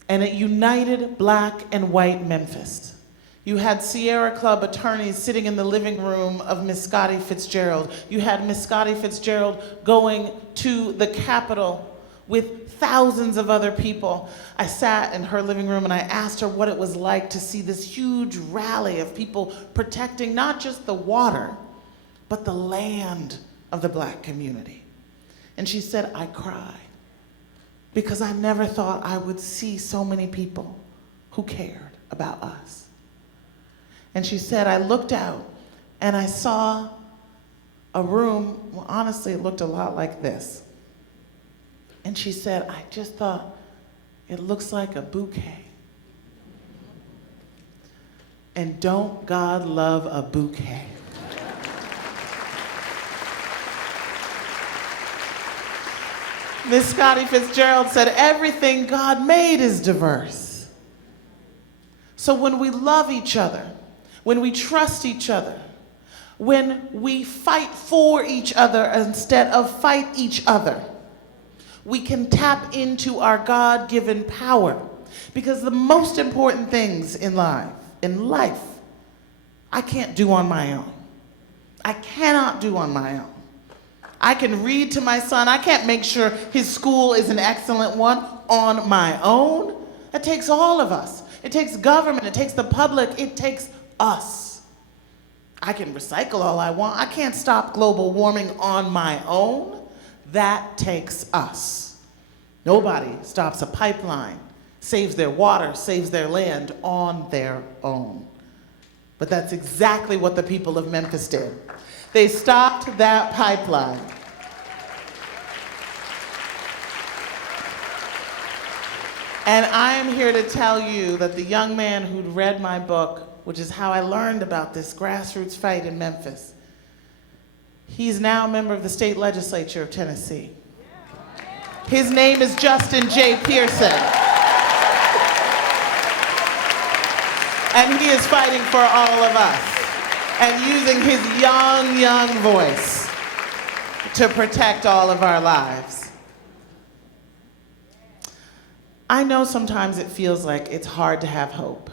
and it united Black and white Memphis. You had Sierra Club attorneys sitting in the living room of Miss Scotty Fitzgerald. You had Miss Scotty Fitzgerald going to the Capitol with thousands of other people. I sat in her living room and I asked her what it was like to see this huge rally of people protecting not just the water, but the land of the Black community. And she said, I cried, because I never thought I would see so many people who cared about us. And she said, I looked out and I saw a room, well, honestly, it looked a lot like this. And she said, I just thought, it looks like a bouquet. And don't God love a bouquet? Miss Scotty Fitzgerald said, everything God made is diverse. So when we love each other, when we trust each other, when we fight for each other instead of fight each other, we can tap into our God-given power. Because the most important things in life, I can't do on my own. I cannot do on my own. I can read to my son. I can't make sure his school is an excellent one on my own. It takes all of us. It takes government. It takes the public. It takes us. I can recycle all I want. I can't stop global warming on my own. That takes us. Nobody stops a pipeline, saves their water, saves their land on their own. But that's exactly what the people of Memphis did. They stopped that pipeline. And I am here to tell you that the young man who'd read my book which is how I learned about this grassroots fight in Memphis. He's now a member of the state legislature of Tennessee. His name is Justin J. Pearson. And he is fighting for all of us and using his young voice to protect all of our lives. I know sometimes it feels like it's hard to have hope.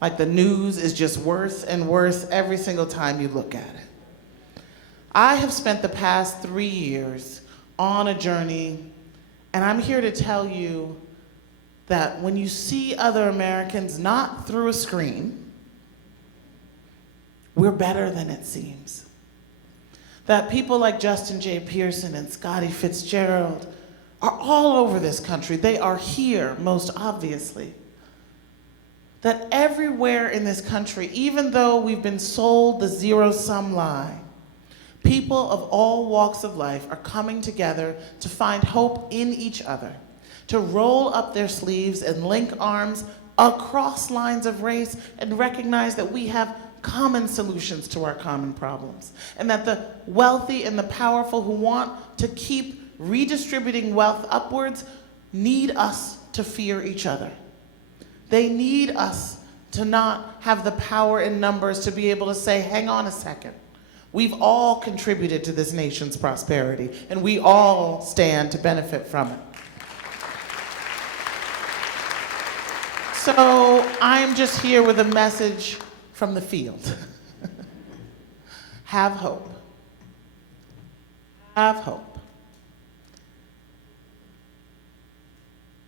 Like the news is just worse and worse every single time you look at it. I have spent the past 3 years on a journey, and I'm here to tell you that when you see other Americans not through a screen, we're better than it seems. That people like Justin J. Pearson and Scotty Fitzgerald are all over this country. They are here, most obviously. That everywhere in this country, even though we've been sold the zero-sum lie, people of all walks of life are coming together to find hope in each other, to roll up their sleeves and link arms across lines of race and recognize that we have common solutions to our common problems, and that the wealthy and the powerful who want to keep redistributing wealth upwards need us to fear each other. They need us to not have the power in numbers to be able to say, hang on a second. We've all contributed to this nation's prosperity, and we all stand to benefit from it. So I'm just here with a message from the field. Have hope. Have hope.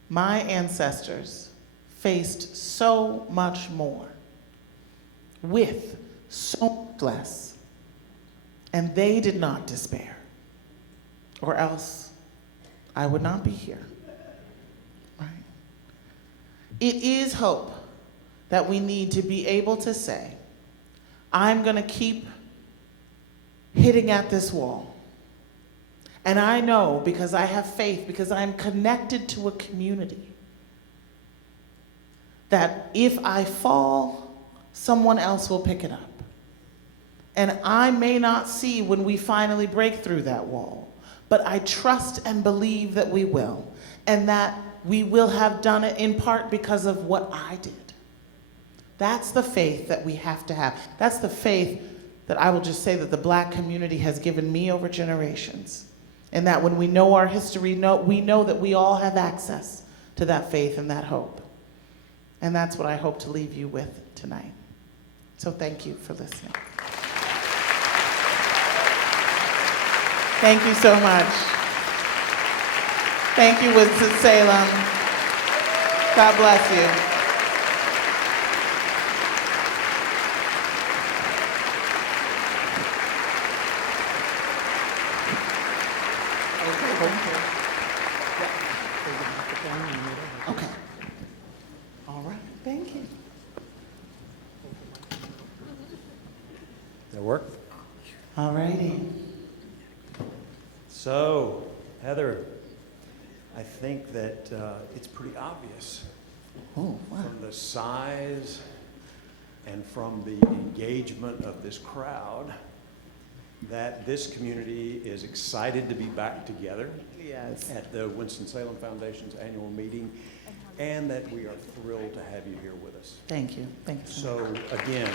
My ancestors faced so much more with so much less, and they did not despair, or else I would not be here. Right? It is hope that we need to be able to say, I'm going to keep hitting at this wall. And I know, because I have faith, because I'm connected to a community, that if I fall, someone else will pick it up. And I may not see when we finally break through that wall, but I trust and believe that we will, and that we will have done it in part because of what I did. That's the faith that we have to have. That's the faith that I will just say that the Black community has given me over generations. And that when we know our history, we know that we all have access to that faith and that hope. And that's what I hope to leave you with tonight. So thank you for listening. Thank you so much. Thank you, Winston-Salem. God bless you. Okay. All right. Thank you. That work? All righty. So, Heather, I think that it's pretty obvious Oh, wow. from the size and from the engagement of this crowd that this community is excited to be back together Yes. at the Winston-Salem Foundation's annual meeting, and that we are thrilled to have you here with us. Thank you. Thank you so much. So again,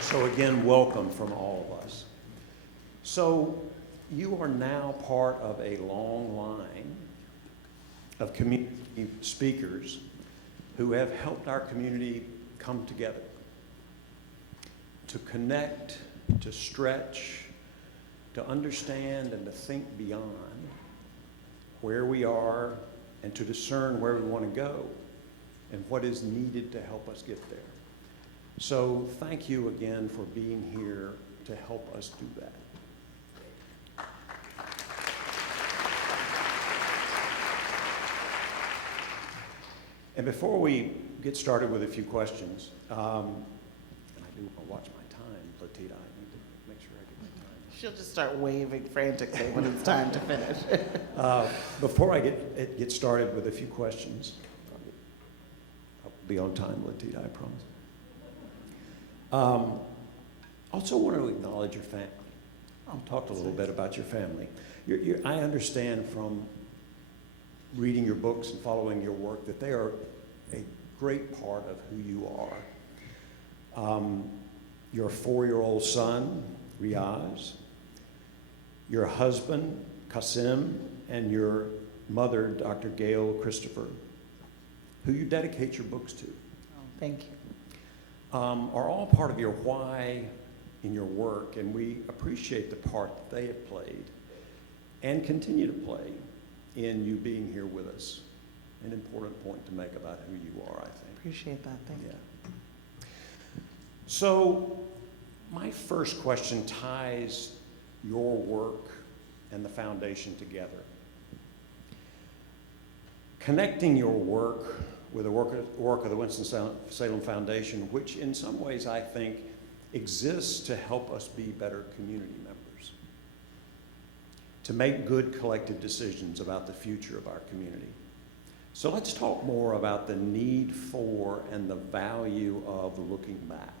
so again, welcome from all of us. So you are now part of a long line of community speakers who have helped our community come together, to connect, to stretch, to understand and to think beyond where we are, and to discern where we want to go and what is needed to help us get there. So thank you again for being here to help us do that. And before we get started with a few questions, and I do want to watch my time, Latita, I need to make sure I get my time. She'll just start waving frantically when it's time to finish. Before I get started with a few questions, I'll be on time, Latita, I promise. Also want to acknowledge your family. Talked a little bit about your family. I understand from reading your books and following your work that they are a great part of who you are. Your 4-year-old son, Riaz, your husband, Qasim, and your mother, Dr. Gail Christopher, who you dedicate your books to, Thank you. are all part of your why in your work, and we appreciate the part that they have played and continue to play in you being here with us. An important point to make about who you are, I think. Appreciate that. Thank you. Yeah. So, my first question ties your work and the foundation together. Connecting your work with the work of the Winston-Salem Foundation, which in some ways I think exists to help us be better community members, to make good collective decisions about the future of our community. So let's talk more about the need for and the value of looking back,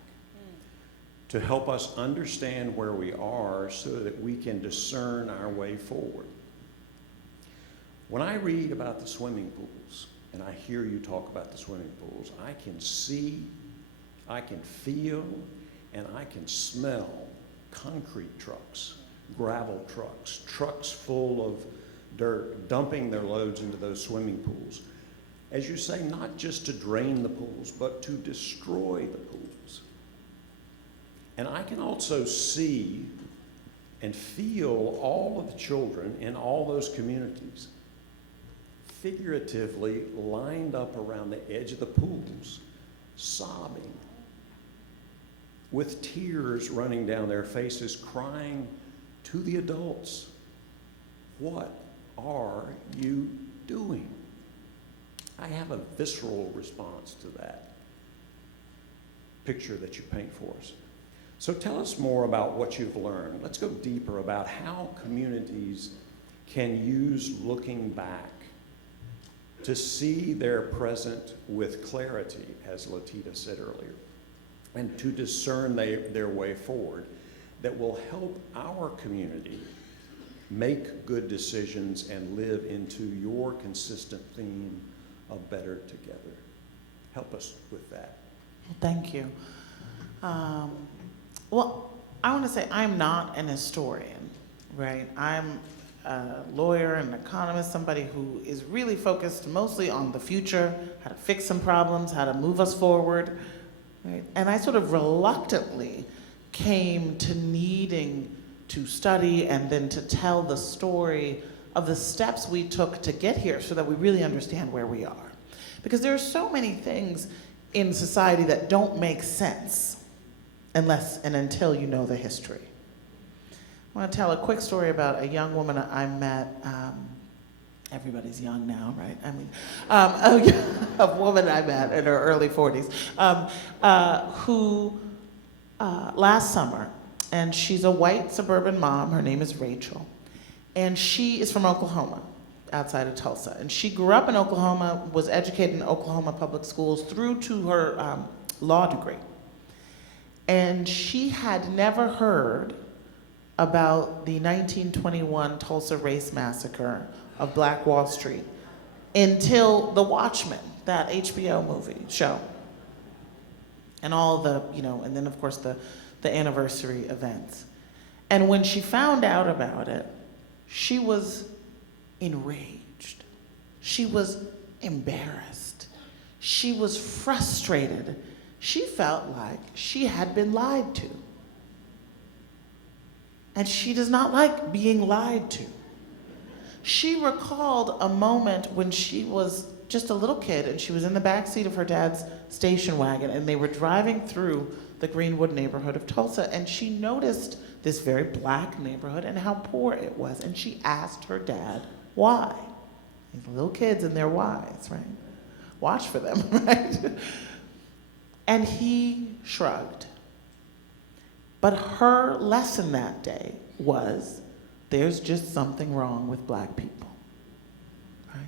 to help us understand where we are so that we can discern our way forward. When I read about the swimming pools, and I hear you talk about the swimming pools, I can see, I can feel, and I can smell concrete trucks, gravel trucks, trucks full of dirt, dumping their loads into those swimming pools. As you say, not just to drain the pools, but to destroy the pools. And I can also see and feel all of the children in all those communities figuratively lined up around the edge of the pools, sobbing, with tears running down their faces, crying to the adults, "What are you doing?" I have a visceral response to that picture that you paint for us. So tell us more about what you've learned. Let's go deeper about how communities can use looking back to see their present with clarity, as Latita said earlier, and to discern their way forward that will help our community make good decisions and live into your consistent theme of better together. Help us with that. Thank you. Well, I want to say I'm not an historian, right? I'm a lawyer, an economist, somebody who is really focused mostly on the future, how to fix some problems, how to move us forward, right? And I sort of reluctantly came to needing to study and then to tell the story of the steps we took to get here so that we really understand where we are. Because there are so many things in society that don't make sense unless and until you know the history. I want to tell a quick story about a young woman I met. Everybody's young now, right? I mean, a woman I met in her early 40s who last summer, and she's a white suburban mom, her name is Rachel, and she is from Oklahoma, outside of Tulsa. And she grew up in Oklahoma, was educated in Oklahoma public schools through to her law degree. And she had never heard about the 1921 Tulsa race massacre of Black Wall Street until The Watchmen, that HBO movie show. And all the, and then of course the anniversary events. And when she found out about it, she was enraged. She was embarrassed. She was frustrated. She felt like she had been lied to. And she does not like being lied to. She recalled a moment when she was just a little kid and she was in the back seat of her dad's station wagon and they were driving through the Greenwood neighborhood of Tulsa, and she noticed this very Black neighborhood and how poor it was, and she asked her dad why. These little kids and their whys, right? Watch for them, right? And he shrugged. But her lesson that day was, there's just something wrong with black people, right?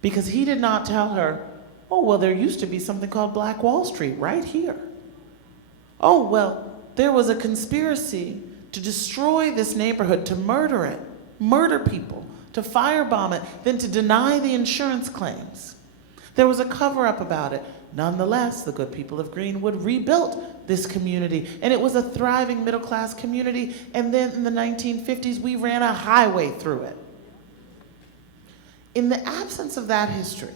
Because he did not tell her, oh, well, there used to be something called Black Wall Street right here. Oh, well, there was a conspiracy to destroy this neighborhood, to murder it, murder people, to firebomb it, then to deny the insurance claims. There was a cover-up about it. Nonetheless, the good people of Greenwood rebuilt this community, and it was a thriving middle-class community, and then in the 1950s, we ran a highway through it. In the absence of that history,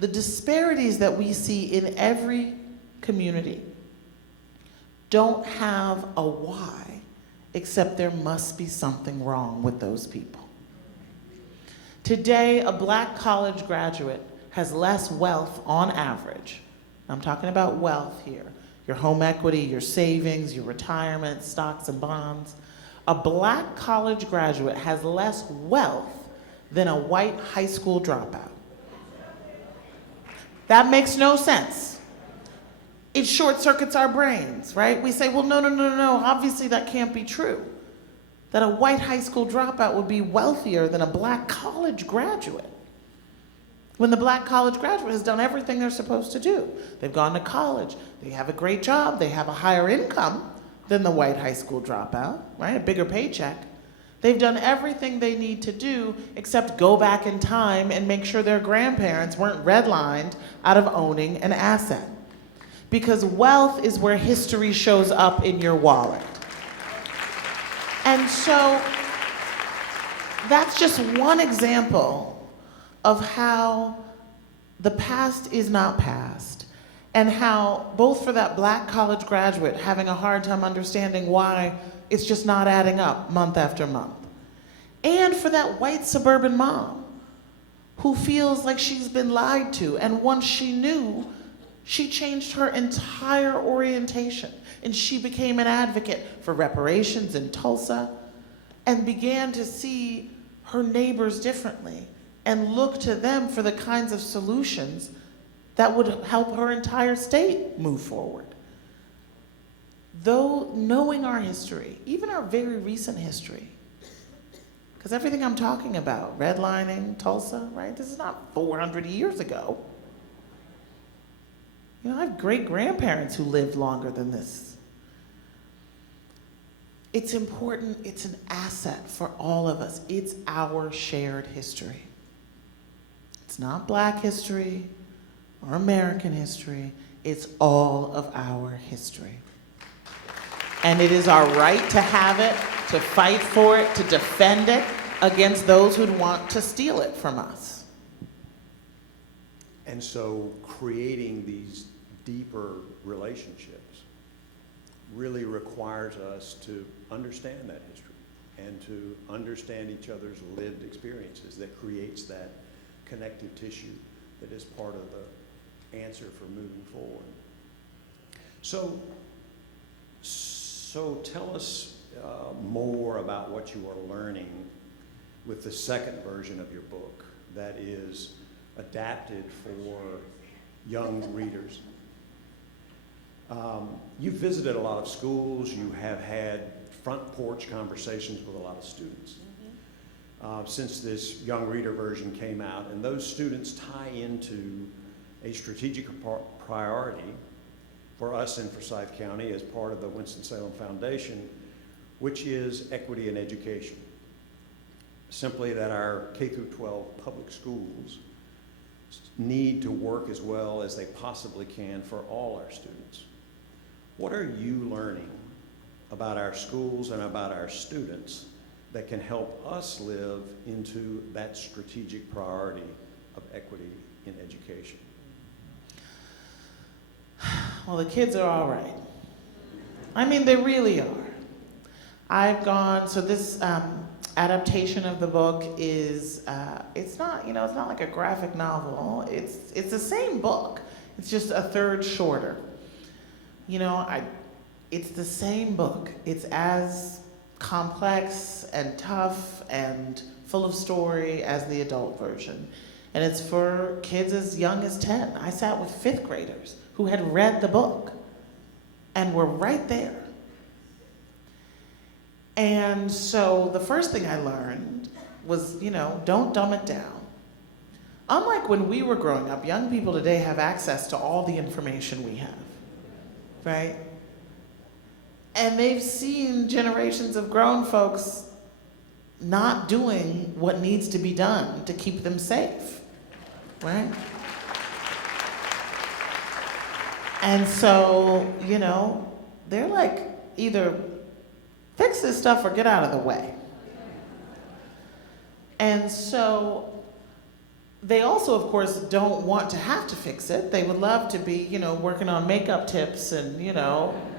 the disparities that we see in every community don't have a why, except there must be something wrong with those people. Today, a black college graduate has less wealth on average. I'm talking about wealth here. Your home equity, your savings, your retirement, stocks and bonds. A black college graduate has less wealth than a white high school dropout. That makes no sense. It short circuits our brains, right? We say, well, no, obviously that can't be true. That a white high school dropout would be wealthier than a black college graduate. When the black college graduate has done everything they're supposed to do. They've gone to college, they have a great job, they have a higher income than the white high school dropout, right? A bigger paycheck. They've done everything they need to do except go back in time and make sure their grandparents weren't redlined out of owning an asset. Because wealth is where history shows up in your wallet. And so that's just one example of how the past is not past, and how both for that black college graduate having a hard time understanding why it's just not adding up month after month, and for that white suburban mom who feels like she's been lied to, and once she knew, she changed her entire orientation, and she became an advocate for reparations in Tulsa, and began to see her neighbors differently, and look to them for the kinds of solutions that would help her entire state move forward. Though knowing our history, even our very recent history, because everything I'm talking about, redlining, Tulsa, right? This is not 400 years ago. You know, I have great-grandparents who lived longer than this. It's important, it's an asset for all of us. It's our shared history. It's not black history or American history. It's all of our history. And it is our right to have it, to fight for it, to defend it against those who'd want to steal it from us. And so creating these deeper relationships really requires us to understand that history and to understand each other's lived experiences. That creates that connective tissue that is part of the answer for moving forward. So tell us more about what you are learning with the second version of your book that is adapted for young readers. You've visited a lot of schools, you have had front porch conversations with a lot of students. Since this young reader version came out, and those students tie into a strategic priority for us in Forsyth County as part of the Winston-Salem Foundation, which is equity in education. Simply that our K-12 public schools need to work as well as they possibly can for all our students. What are you learning about our schools and about our students that can help us live into that strategic priority of equity in education? Well, the kids are all right. I mean, they really are. I've gone, so this adaptation of the book is, it's not like a graphic novel. It's the same book. It's just a third shorter. It's the same book. It's as complex and tough and full of story as the adult version. And it's for kids as young as 10. I sat with 5th graders who had read the book and were right there. And so the first thing I learned was, don't dumb it down. Unlike when we were growing up, young people today have access to all the information we have, right? And they've seen generations of grown folks not doing what needs to be done to keep them safe, right? And so, they're like, either fix this stuff or get out of the way. And so they also, of course, don't want to have to fix it. They would love to be, working on makeup tips and,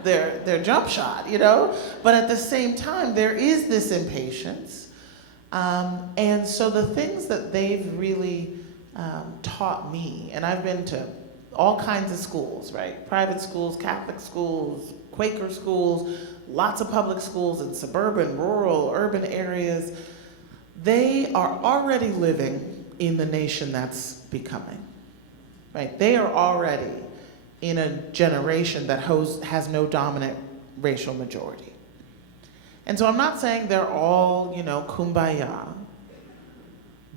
their jump shot, But at the same time, there is this impatience. And so the things that they've really taught me, and I've been to all kinds of schools, right? Private schools, Catholic schools, Quaker schools, lots of public schools in suburban, rural, urban areas. They are already living in the nation that's becoming, right? They are already in a generation that has no dominant racial majority. And so I'm not saying they're all, kumbaya,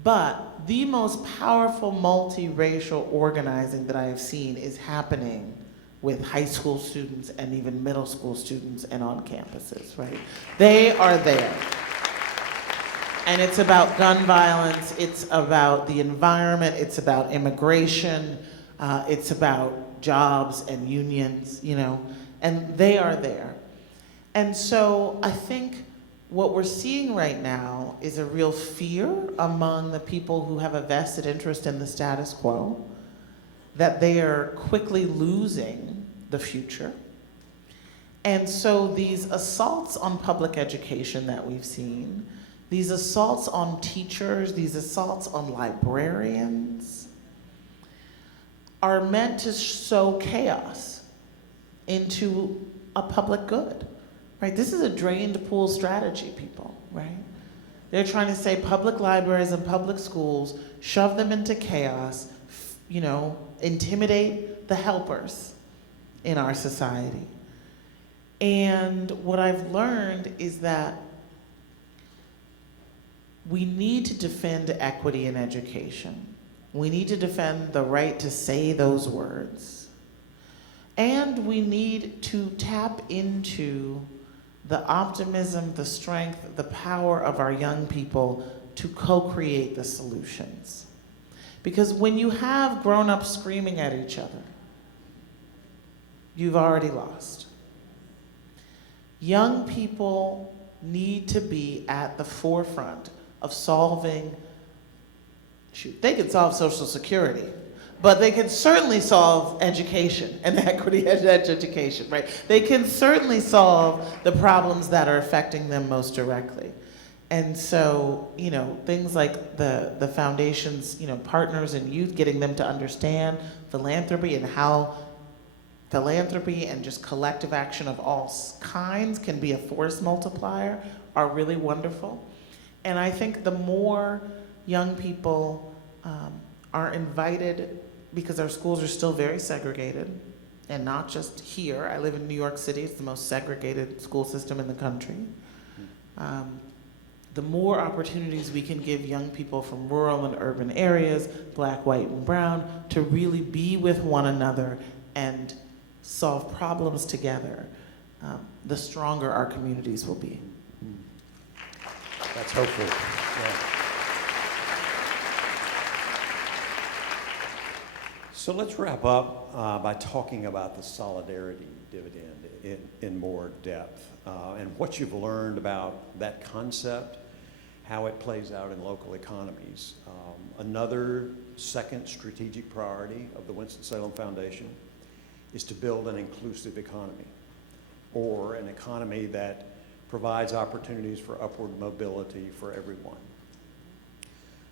but the most powerful multiracial organizing that I have seen is happening with high school students and even middle school students and on campuses, right? They are there. And it's about gun violence, it's about the environment, it's about immigration, it's about jobs and unions, and they are there. And so I think what we're seeing right now is a real fear among the people who have a vested interest in the status quo, that they are quickly losing the future. And so these assaults on public education that we've seen, these assaults on teachers, these assaults on librarians, are meant to sow chaos into a public good, right? This is a drained pool strategy, people, right? They're trying to say public libraries and public schools, shove them into chaos, intimidate the helpers in our society. And what I've learned is that we need to defend equity in education. We need to defend the right to say those words. And we need to tap into the optimism, the strength, the power of our young people to co-create the solutions. Because when you have grown-ups screaming at each other, you've already lost. Young people need to be at the forefront of solving, they can solve Social Security, but they can certainly solve education and equity in education, right? They can certainly solve the problems that are affecting them most directly. And so, things like the foundation's, partners in youth, getting them to understand philanthropy and how philanthropy and just collective action of all kinds can be a force multiplier are really wonderful. And I think the more young people are invited, because our schools are still very segregated, and not just here. I live in New York City, it's the most segregated school system in the country. The more opportunities we can give young people from rural and urban areas, black, white, and brown, to really be with one another and solve problems together, the stronger our communities will be. That's hopeful. Yeah. So let's wrap up by talking about the Solidarity Dividend in more depth and what you've learned about that concept, how it plays out in local economies. Another second strategic priority of the Winston-Salem Foundation is to build an inclusive economy, or an economy that provides opportunities for upward mobility for everyone.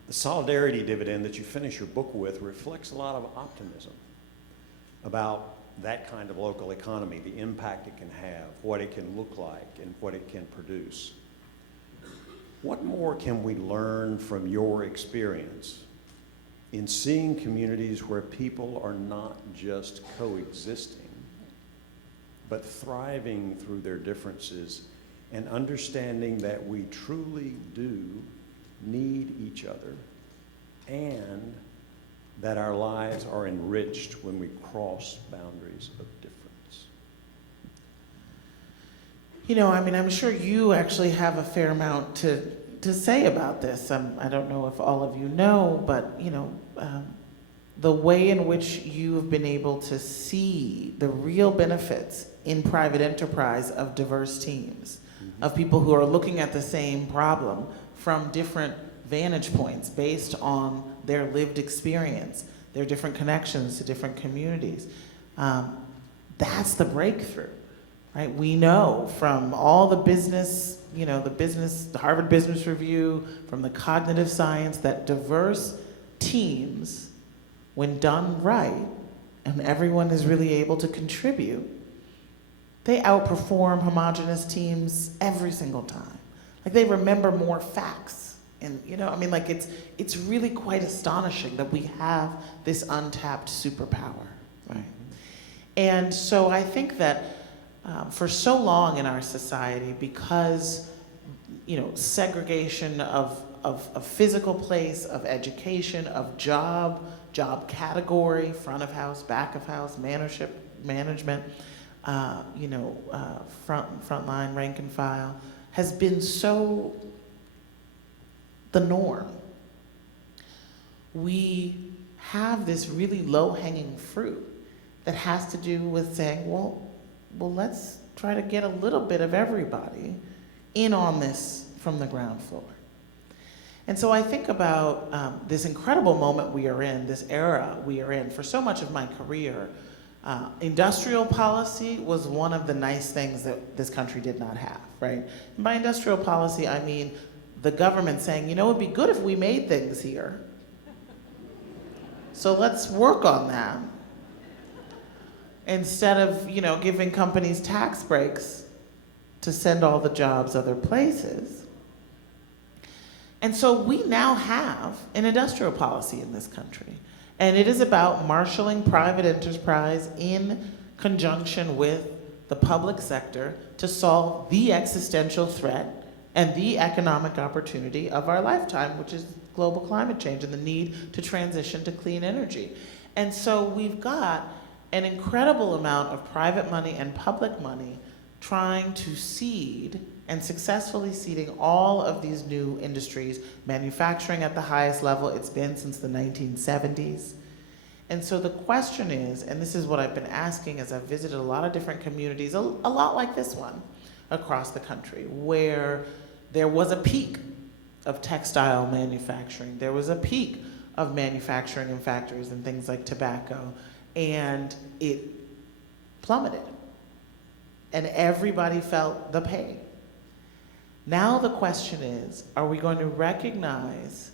The Solidarity Dividend that you finish your book with reflects a lot of optimism about that kind of local economy, the impact it can have, what it can look like, and what it can produce. What more can we learn from your experience in seeing communities where people are not just coexisting, but thriving through their differences and understanding that we truly do need each other, and that our lives are enriched when we cross boundaries of difference. You know, I mean, I'm sure you actually have a fair amount to say about this. I don't know if all of you know, but, you know, the way in which you have been able to see the real benefits in private enterprise of diverse teams, of people who are looking at the same problem from different vantage points based on their lived experience, their different connections to different communities. That's the breakthrough, right? We know from all the business, you know, the Harvard Business Review, from the cognitive science, that diverse teams, when done right, and everyone is really able to contribute, they outperform homogeneous teams every single time. Like, they remember more facts. And, you know, I mean, like, it's really quite astonishing that we have this untapped superpower, right? And so I think that for so long in our society, because, you know, segregation of physical place, of education, of job category, front of house, back of house, management, you know, frontline, rank and file, has been so the norm. We have this really low-hanging fruit that has to do with saying, well, let's try to get a little bit of everybody in on this from the ground floor. And so I think about this incredible moment we are in, this era we are in. For so much of my career, industrial policy was one of the nice things that this country did not have, right? And by industrial policy, I mean the government saying, you know, it'd be good if we made things here. So let's work on that. Instead of, you know, giving companies tax breaks to send all the jobs other places. And so we now have an industrial policy in this country. And it is about marshaling private enterprise in conjunction with the public sector to solve the existential threat and the economic opportunity of our lifetime, which is global climate change and the need to transition to clean energy. And so we've got an incredible amount of private money and public money trying to seed and successfully seeding all of these new industries, manufacturing at the highest level it's been since the 1970s. And so the question is, and this is what I've been asking as I've visited a lot of different communities, a lot like this one, across the country, where there was a peak of textile manufacturing. There was a peak of manufacturing in factories and things like tobacco, and it plummeted. And everybody felt the pain. Now the question is, are we going to recognize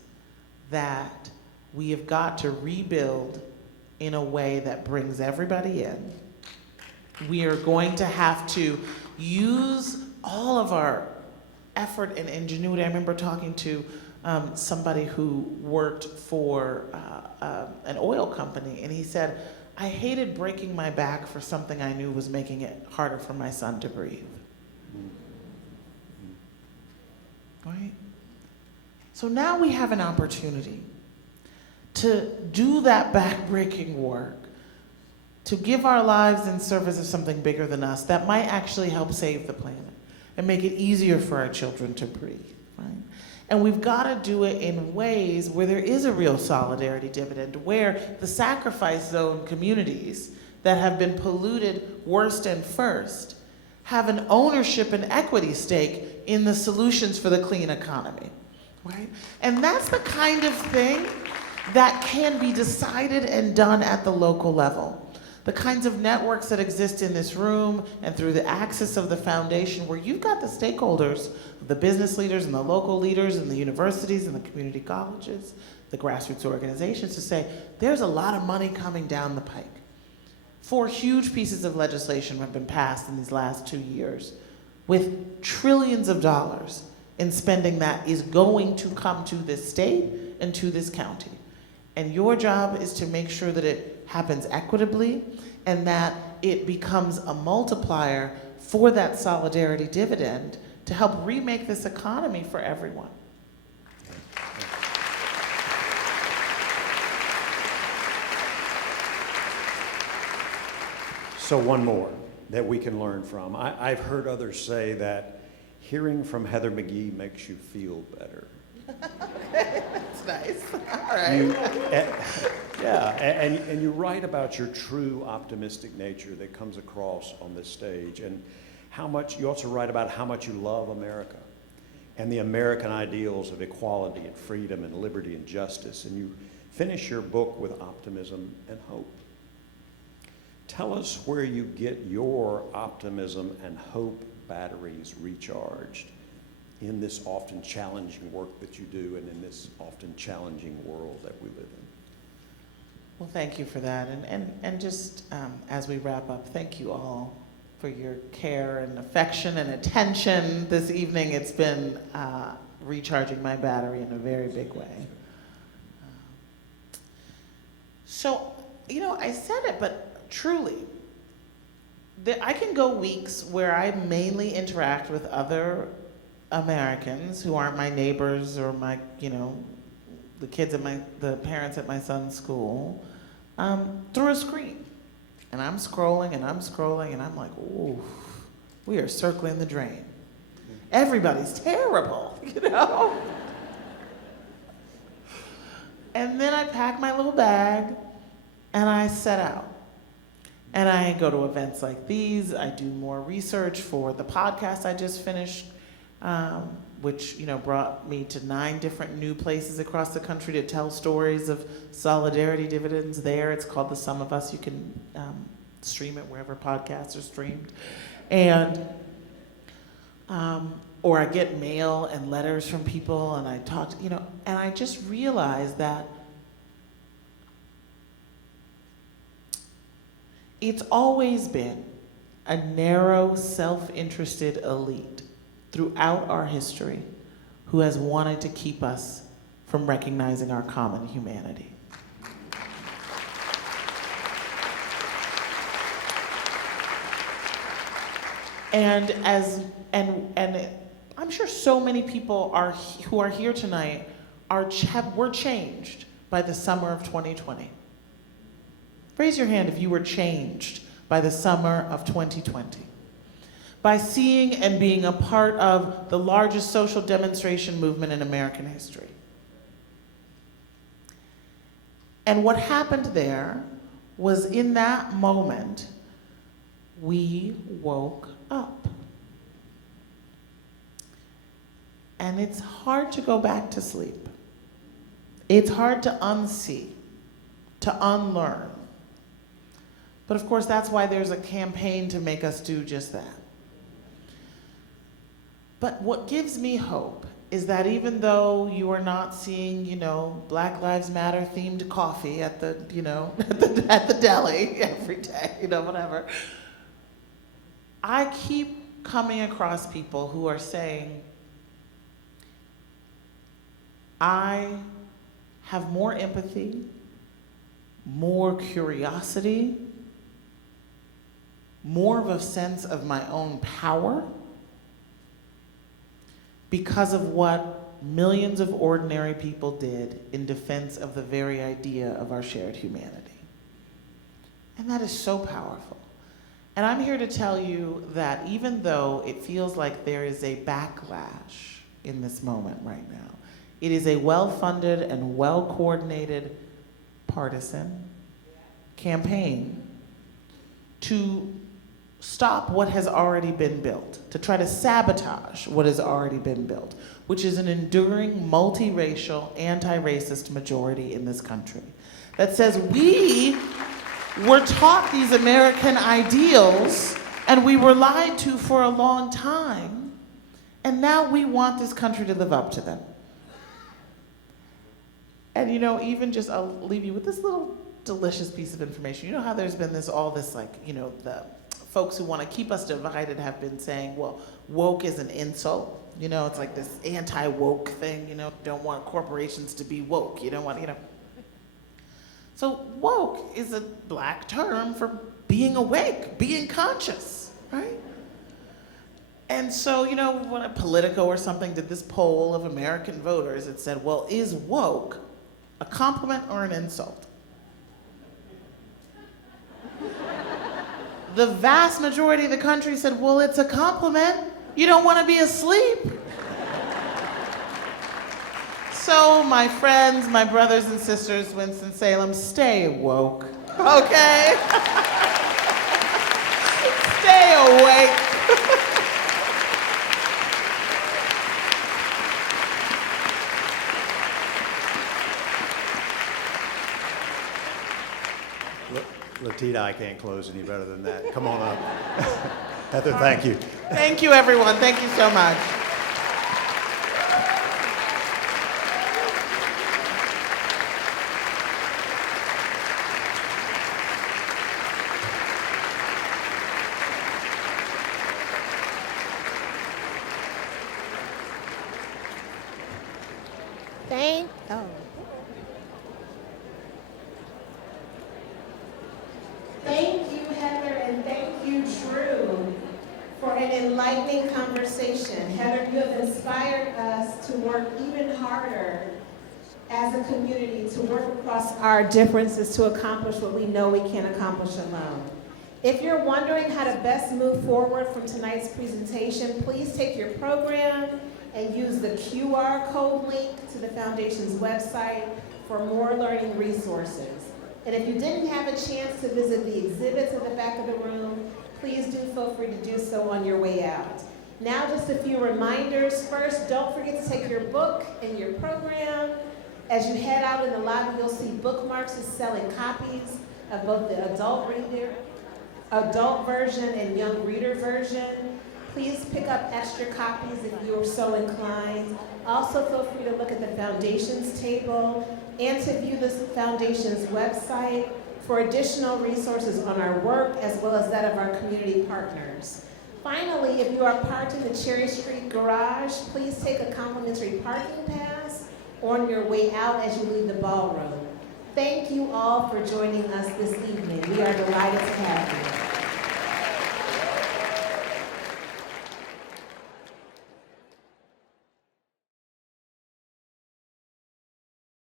that we have got to rebuild in a way that brings everybody in? We are going to have to use all of our effort and ingenuity. I remember talking to somebody who worked for an oil company, and he said, I hated breaking my back for something I knew was making it harder for my son to breathe. Right? So now we have an opportunity to do that back-breaking work, to give our lives in service of something bigger than us that might actually help save the planet and make it easier for our children to breathe, right? And we've got to do it in ways where there is a real solidarity dividend, where the sacrifice zone communities that have been polluted worst and first have an ownership and equity stake in the solutions for the clean economy, right? And that's the kind of thing that can be decided and done at the local level. The kinds of networks that exist in this room and through the axis of the foundation, where you've got the stakeholders, the business leaders and the local leaders and the universities and the community colleges, the grassroots organizations, to say, there's a lot of money coming down the pike. 4 huge pieces of legislation have been passed in these last 2 years, with trillions of dollars in spending that is going to come to this state and to this county. And your job is to make sure that it happens equitably and that it becomes a multiplier for that solidarity dividend to help remake this economy for everyone. So one more that we can learn from. I've heard others say that hearing from Heather McGhee makes you feel better. That's nice. All right. And you write about your true optimistic nature that comes across on this stage, and how much, you also write about how much you love America and the American ideals of equality and freedom and liberty and justice, and you finish your book with optimism and hope. Tell us where you get your optimism and hope batteries recharged in this often challenging work that you do and in this often challenging world that we live in. Well, thank you for that. And just as we wrap up, thank you all for your care and affection and attention this evening. It's been recharging my battery in a very big way. So, you know, I said it, but truly, I can go weeks where I mainly interact with other Americans who aren't my neighbors or my, you know, the parents at my son's school, through a screen. And I'm scrolling and I'm scrolling and I'm like, ooh, we are circling the drain. Everybody's terrible, you know? And then I pack my little bag and I set out. And I go to events like these. I do more research for the podcast I just finished, which, you know, brought me to 9 different new places across the country to tell stories of Solidarity Dividends there. It's called The Sum of Us. You can stream it wherever podcasts are streamed. And, or I get mail and letters from people, and I talk, you know, and I just realized that it's always been a narrow, self-interested elite throughout our history who has wanted to keep us from recognizing our common humanity. And I'm sure so many people who are here tonight were changed by the summer of 2020. Raise your hand if you were changed by the summer of 2020. By seeing and being a part of the largest social demonstration movement in American history. And what happened there was, in that moment, we woke up. And it's hard to go back to sleep. It's hard to unsee, to unlearn. But of course, that's why there's a campaign to make us do just that. But what gives me hope is that even though you are not seeing, you know, Black Lives Matter themed coffee at the, you know, at the deli every day, you know, whatever, I keep coming across people who are saying, I have more empathy, more curiosity, more of a sense of my own power because of what millions of ordinary people did in defense of the very idea of our shared humanity. And that is so powerful. And I'm here to tell you that even though it feels like there is a backlash in this moment right now, it is a well-funded and well-coordinated partisan campaign to stop what has already been built, to try to sabotage what has already been built, which is an enduring, multiracial, anti-racist majority in this country that says we were taught these American ideals and we were lied to for a long time, and now we want this country to live up to them. And you know, even just, I'll leave you with this little delicious piece of information. You know how there's been all this like, you know, the folks who want to keep us divided have been saying, well, woke is an insult. You know, it's like this anti-woke thing, you know, don't want corporations to be woke. You don't want, you know. So woke is a Black term for being awake, being conscious, right? And so, you know, when Politico or something did this poll of American voters, it said, well, is woke a compliment or an insult? The vast majority of the country said, well, it's a compliment. You don't want to be asleep. So, my friends, my brothers and sisters, Winston-Salem, stay woke, okay? Stay awake. Latita, I can't close any better than that. Come on up. Heather, thank you. Thank you, everyone. Thank you so much. Thank you, Heather, and thank you, Drew, for an enlightening conversation. Heather, you have inspired us to work even harder as a community, to work across our differences to accomplish what we know we can't accomplish alone. If you're wondering how to best move forward from tonight's presentation, please take your program and use the QR code link to the Foundation's website for more learning resources. And if you didn't have a chance to visit the exhibits in the back of the room, please do feel free to do so on your way out. Now just a few reminders. First, don't forget to take your book and your program. As you head out in the lobby, you'll see Bookmarks is selling copies of both the adult version and young reader version. Please pick up extra copies if you are so inclined. Also feel free to look at the Foundation's table and to view the Foundation's website for additional resources on our work as well as that of our community partners. Finally, if you are parked in the Cherry Street garage, please take a complimentary parking pass on your way out as you leave the ballroom. Thank you all for joining us this evening. We are delighted to have you.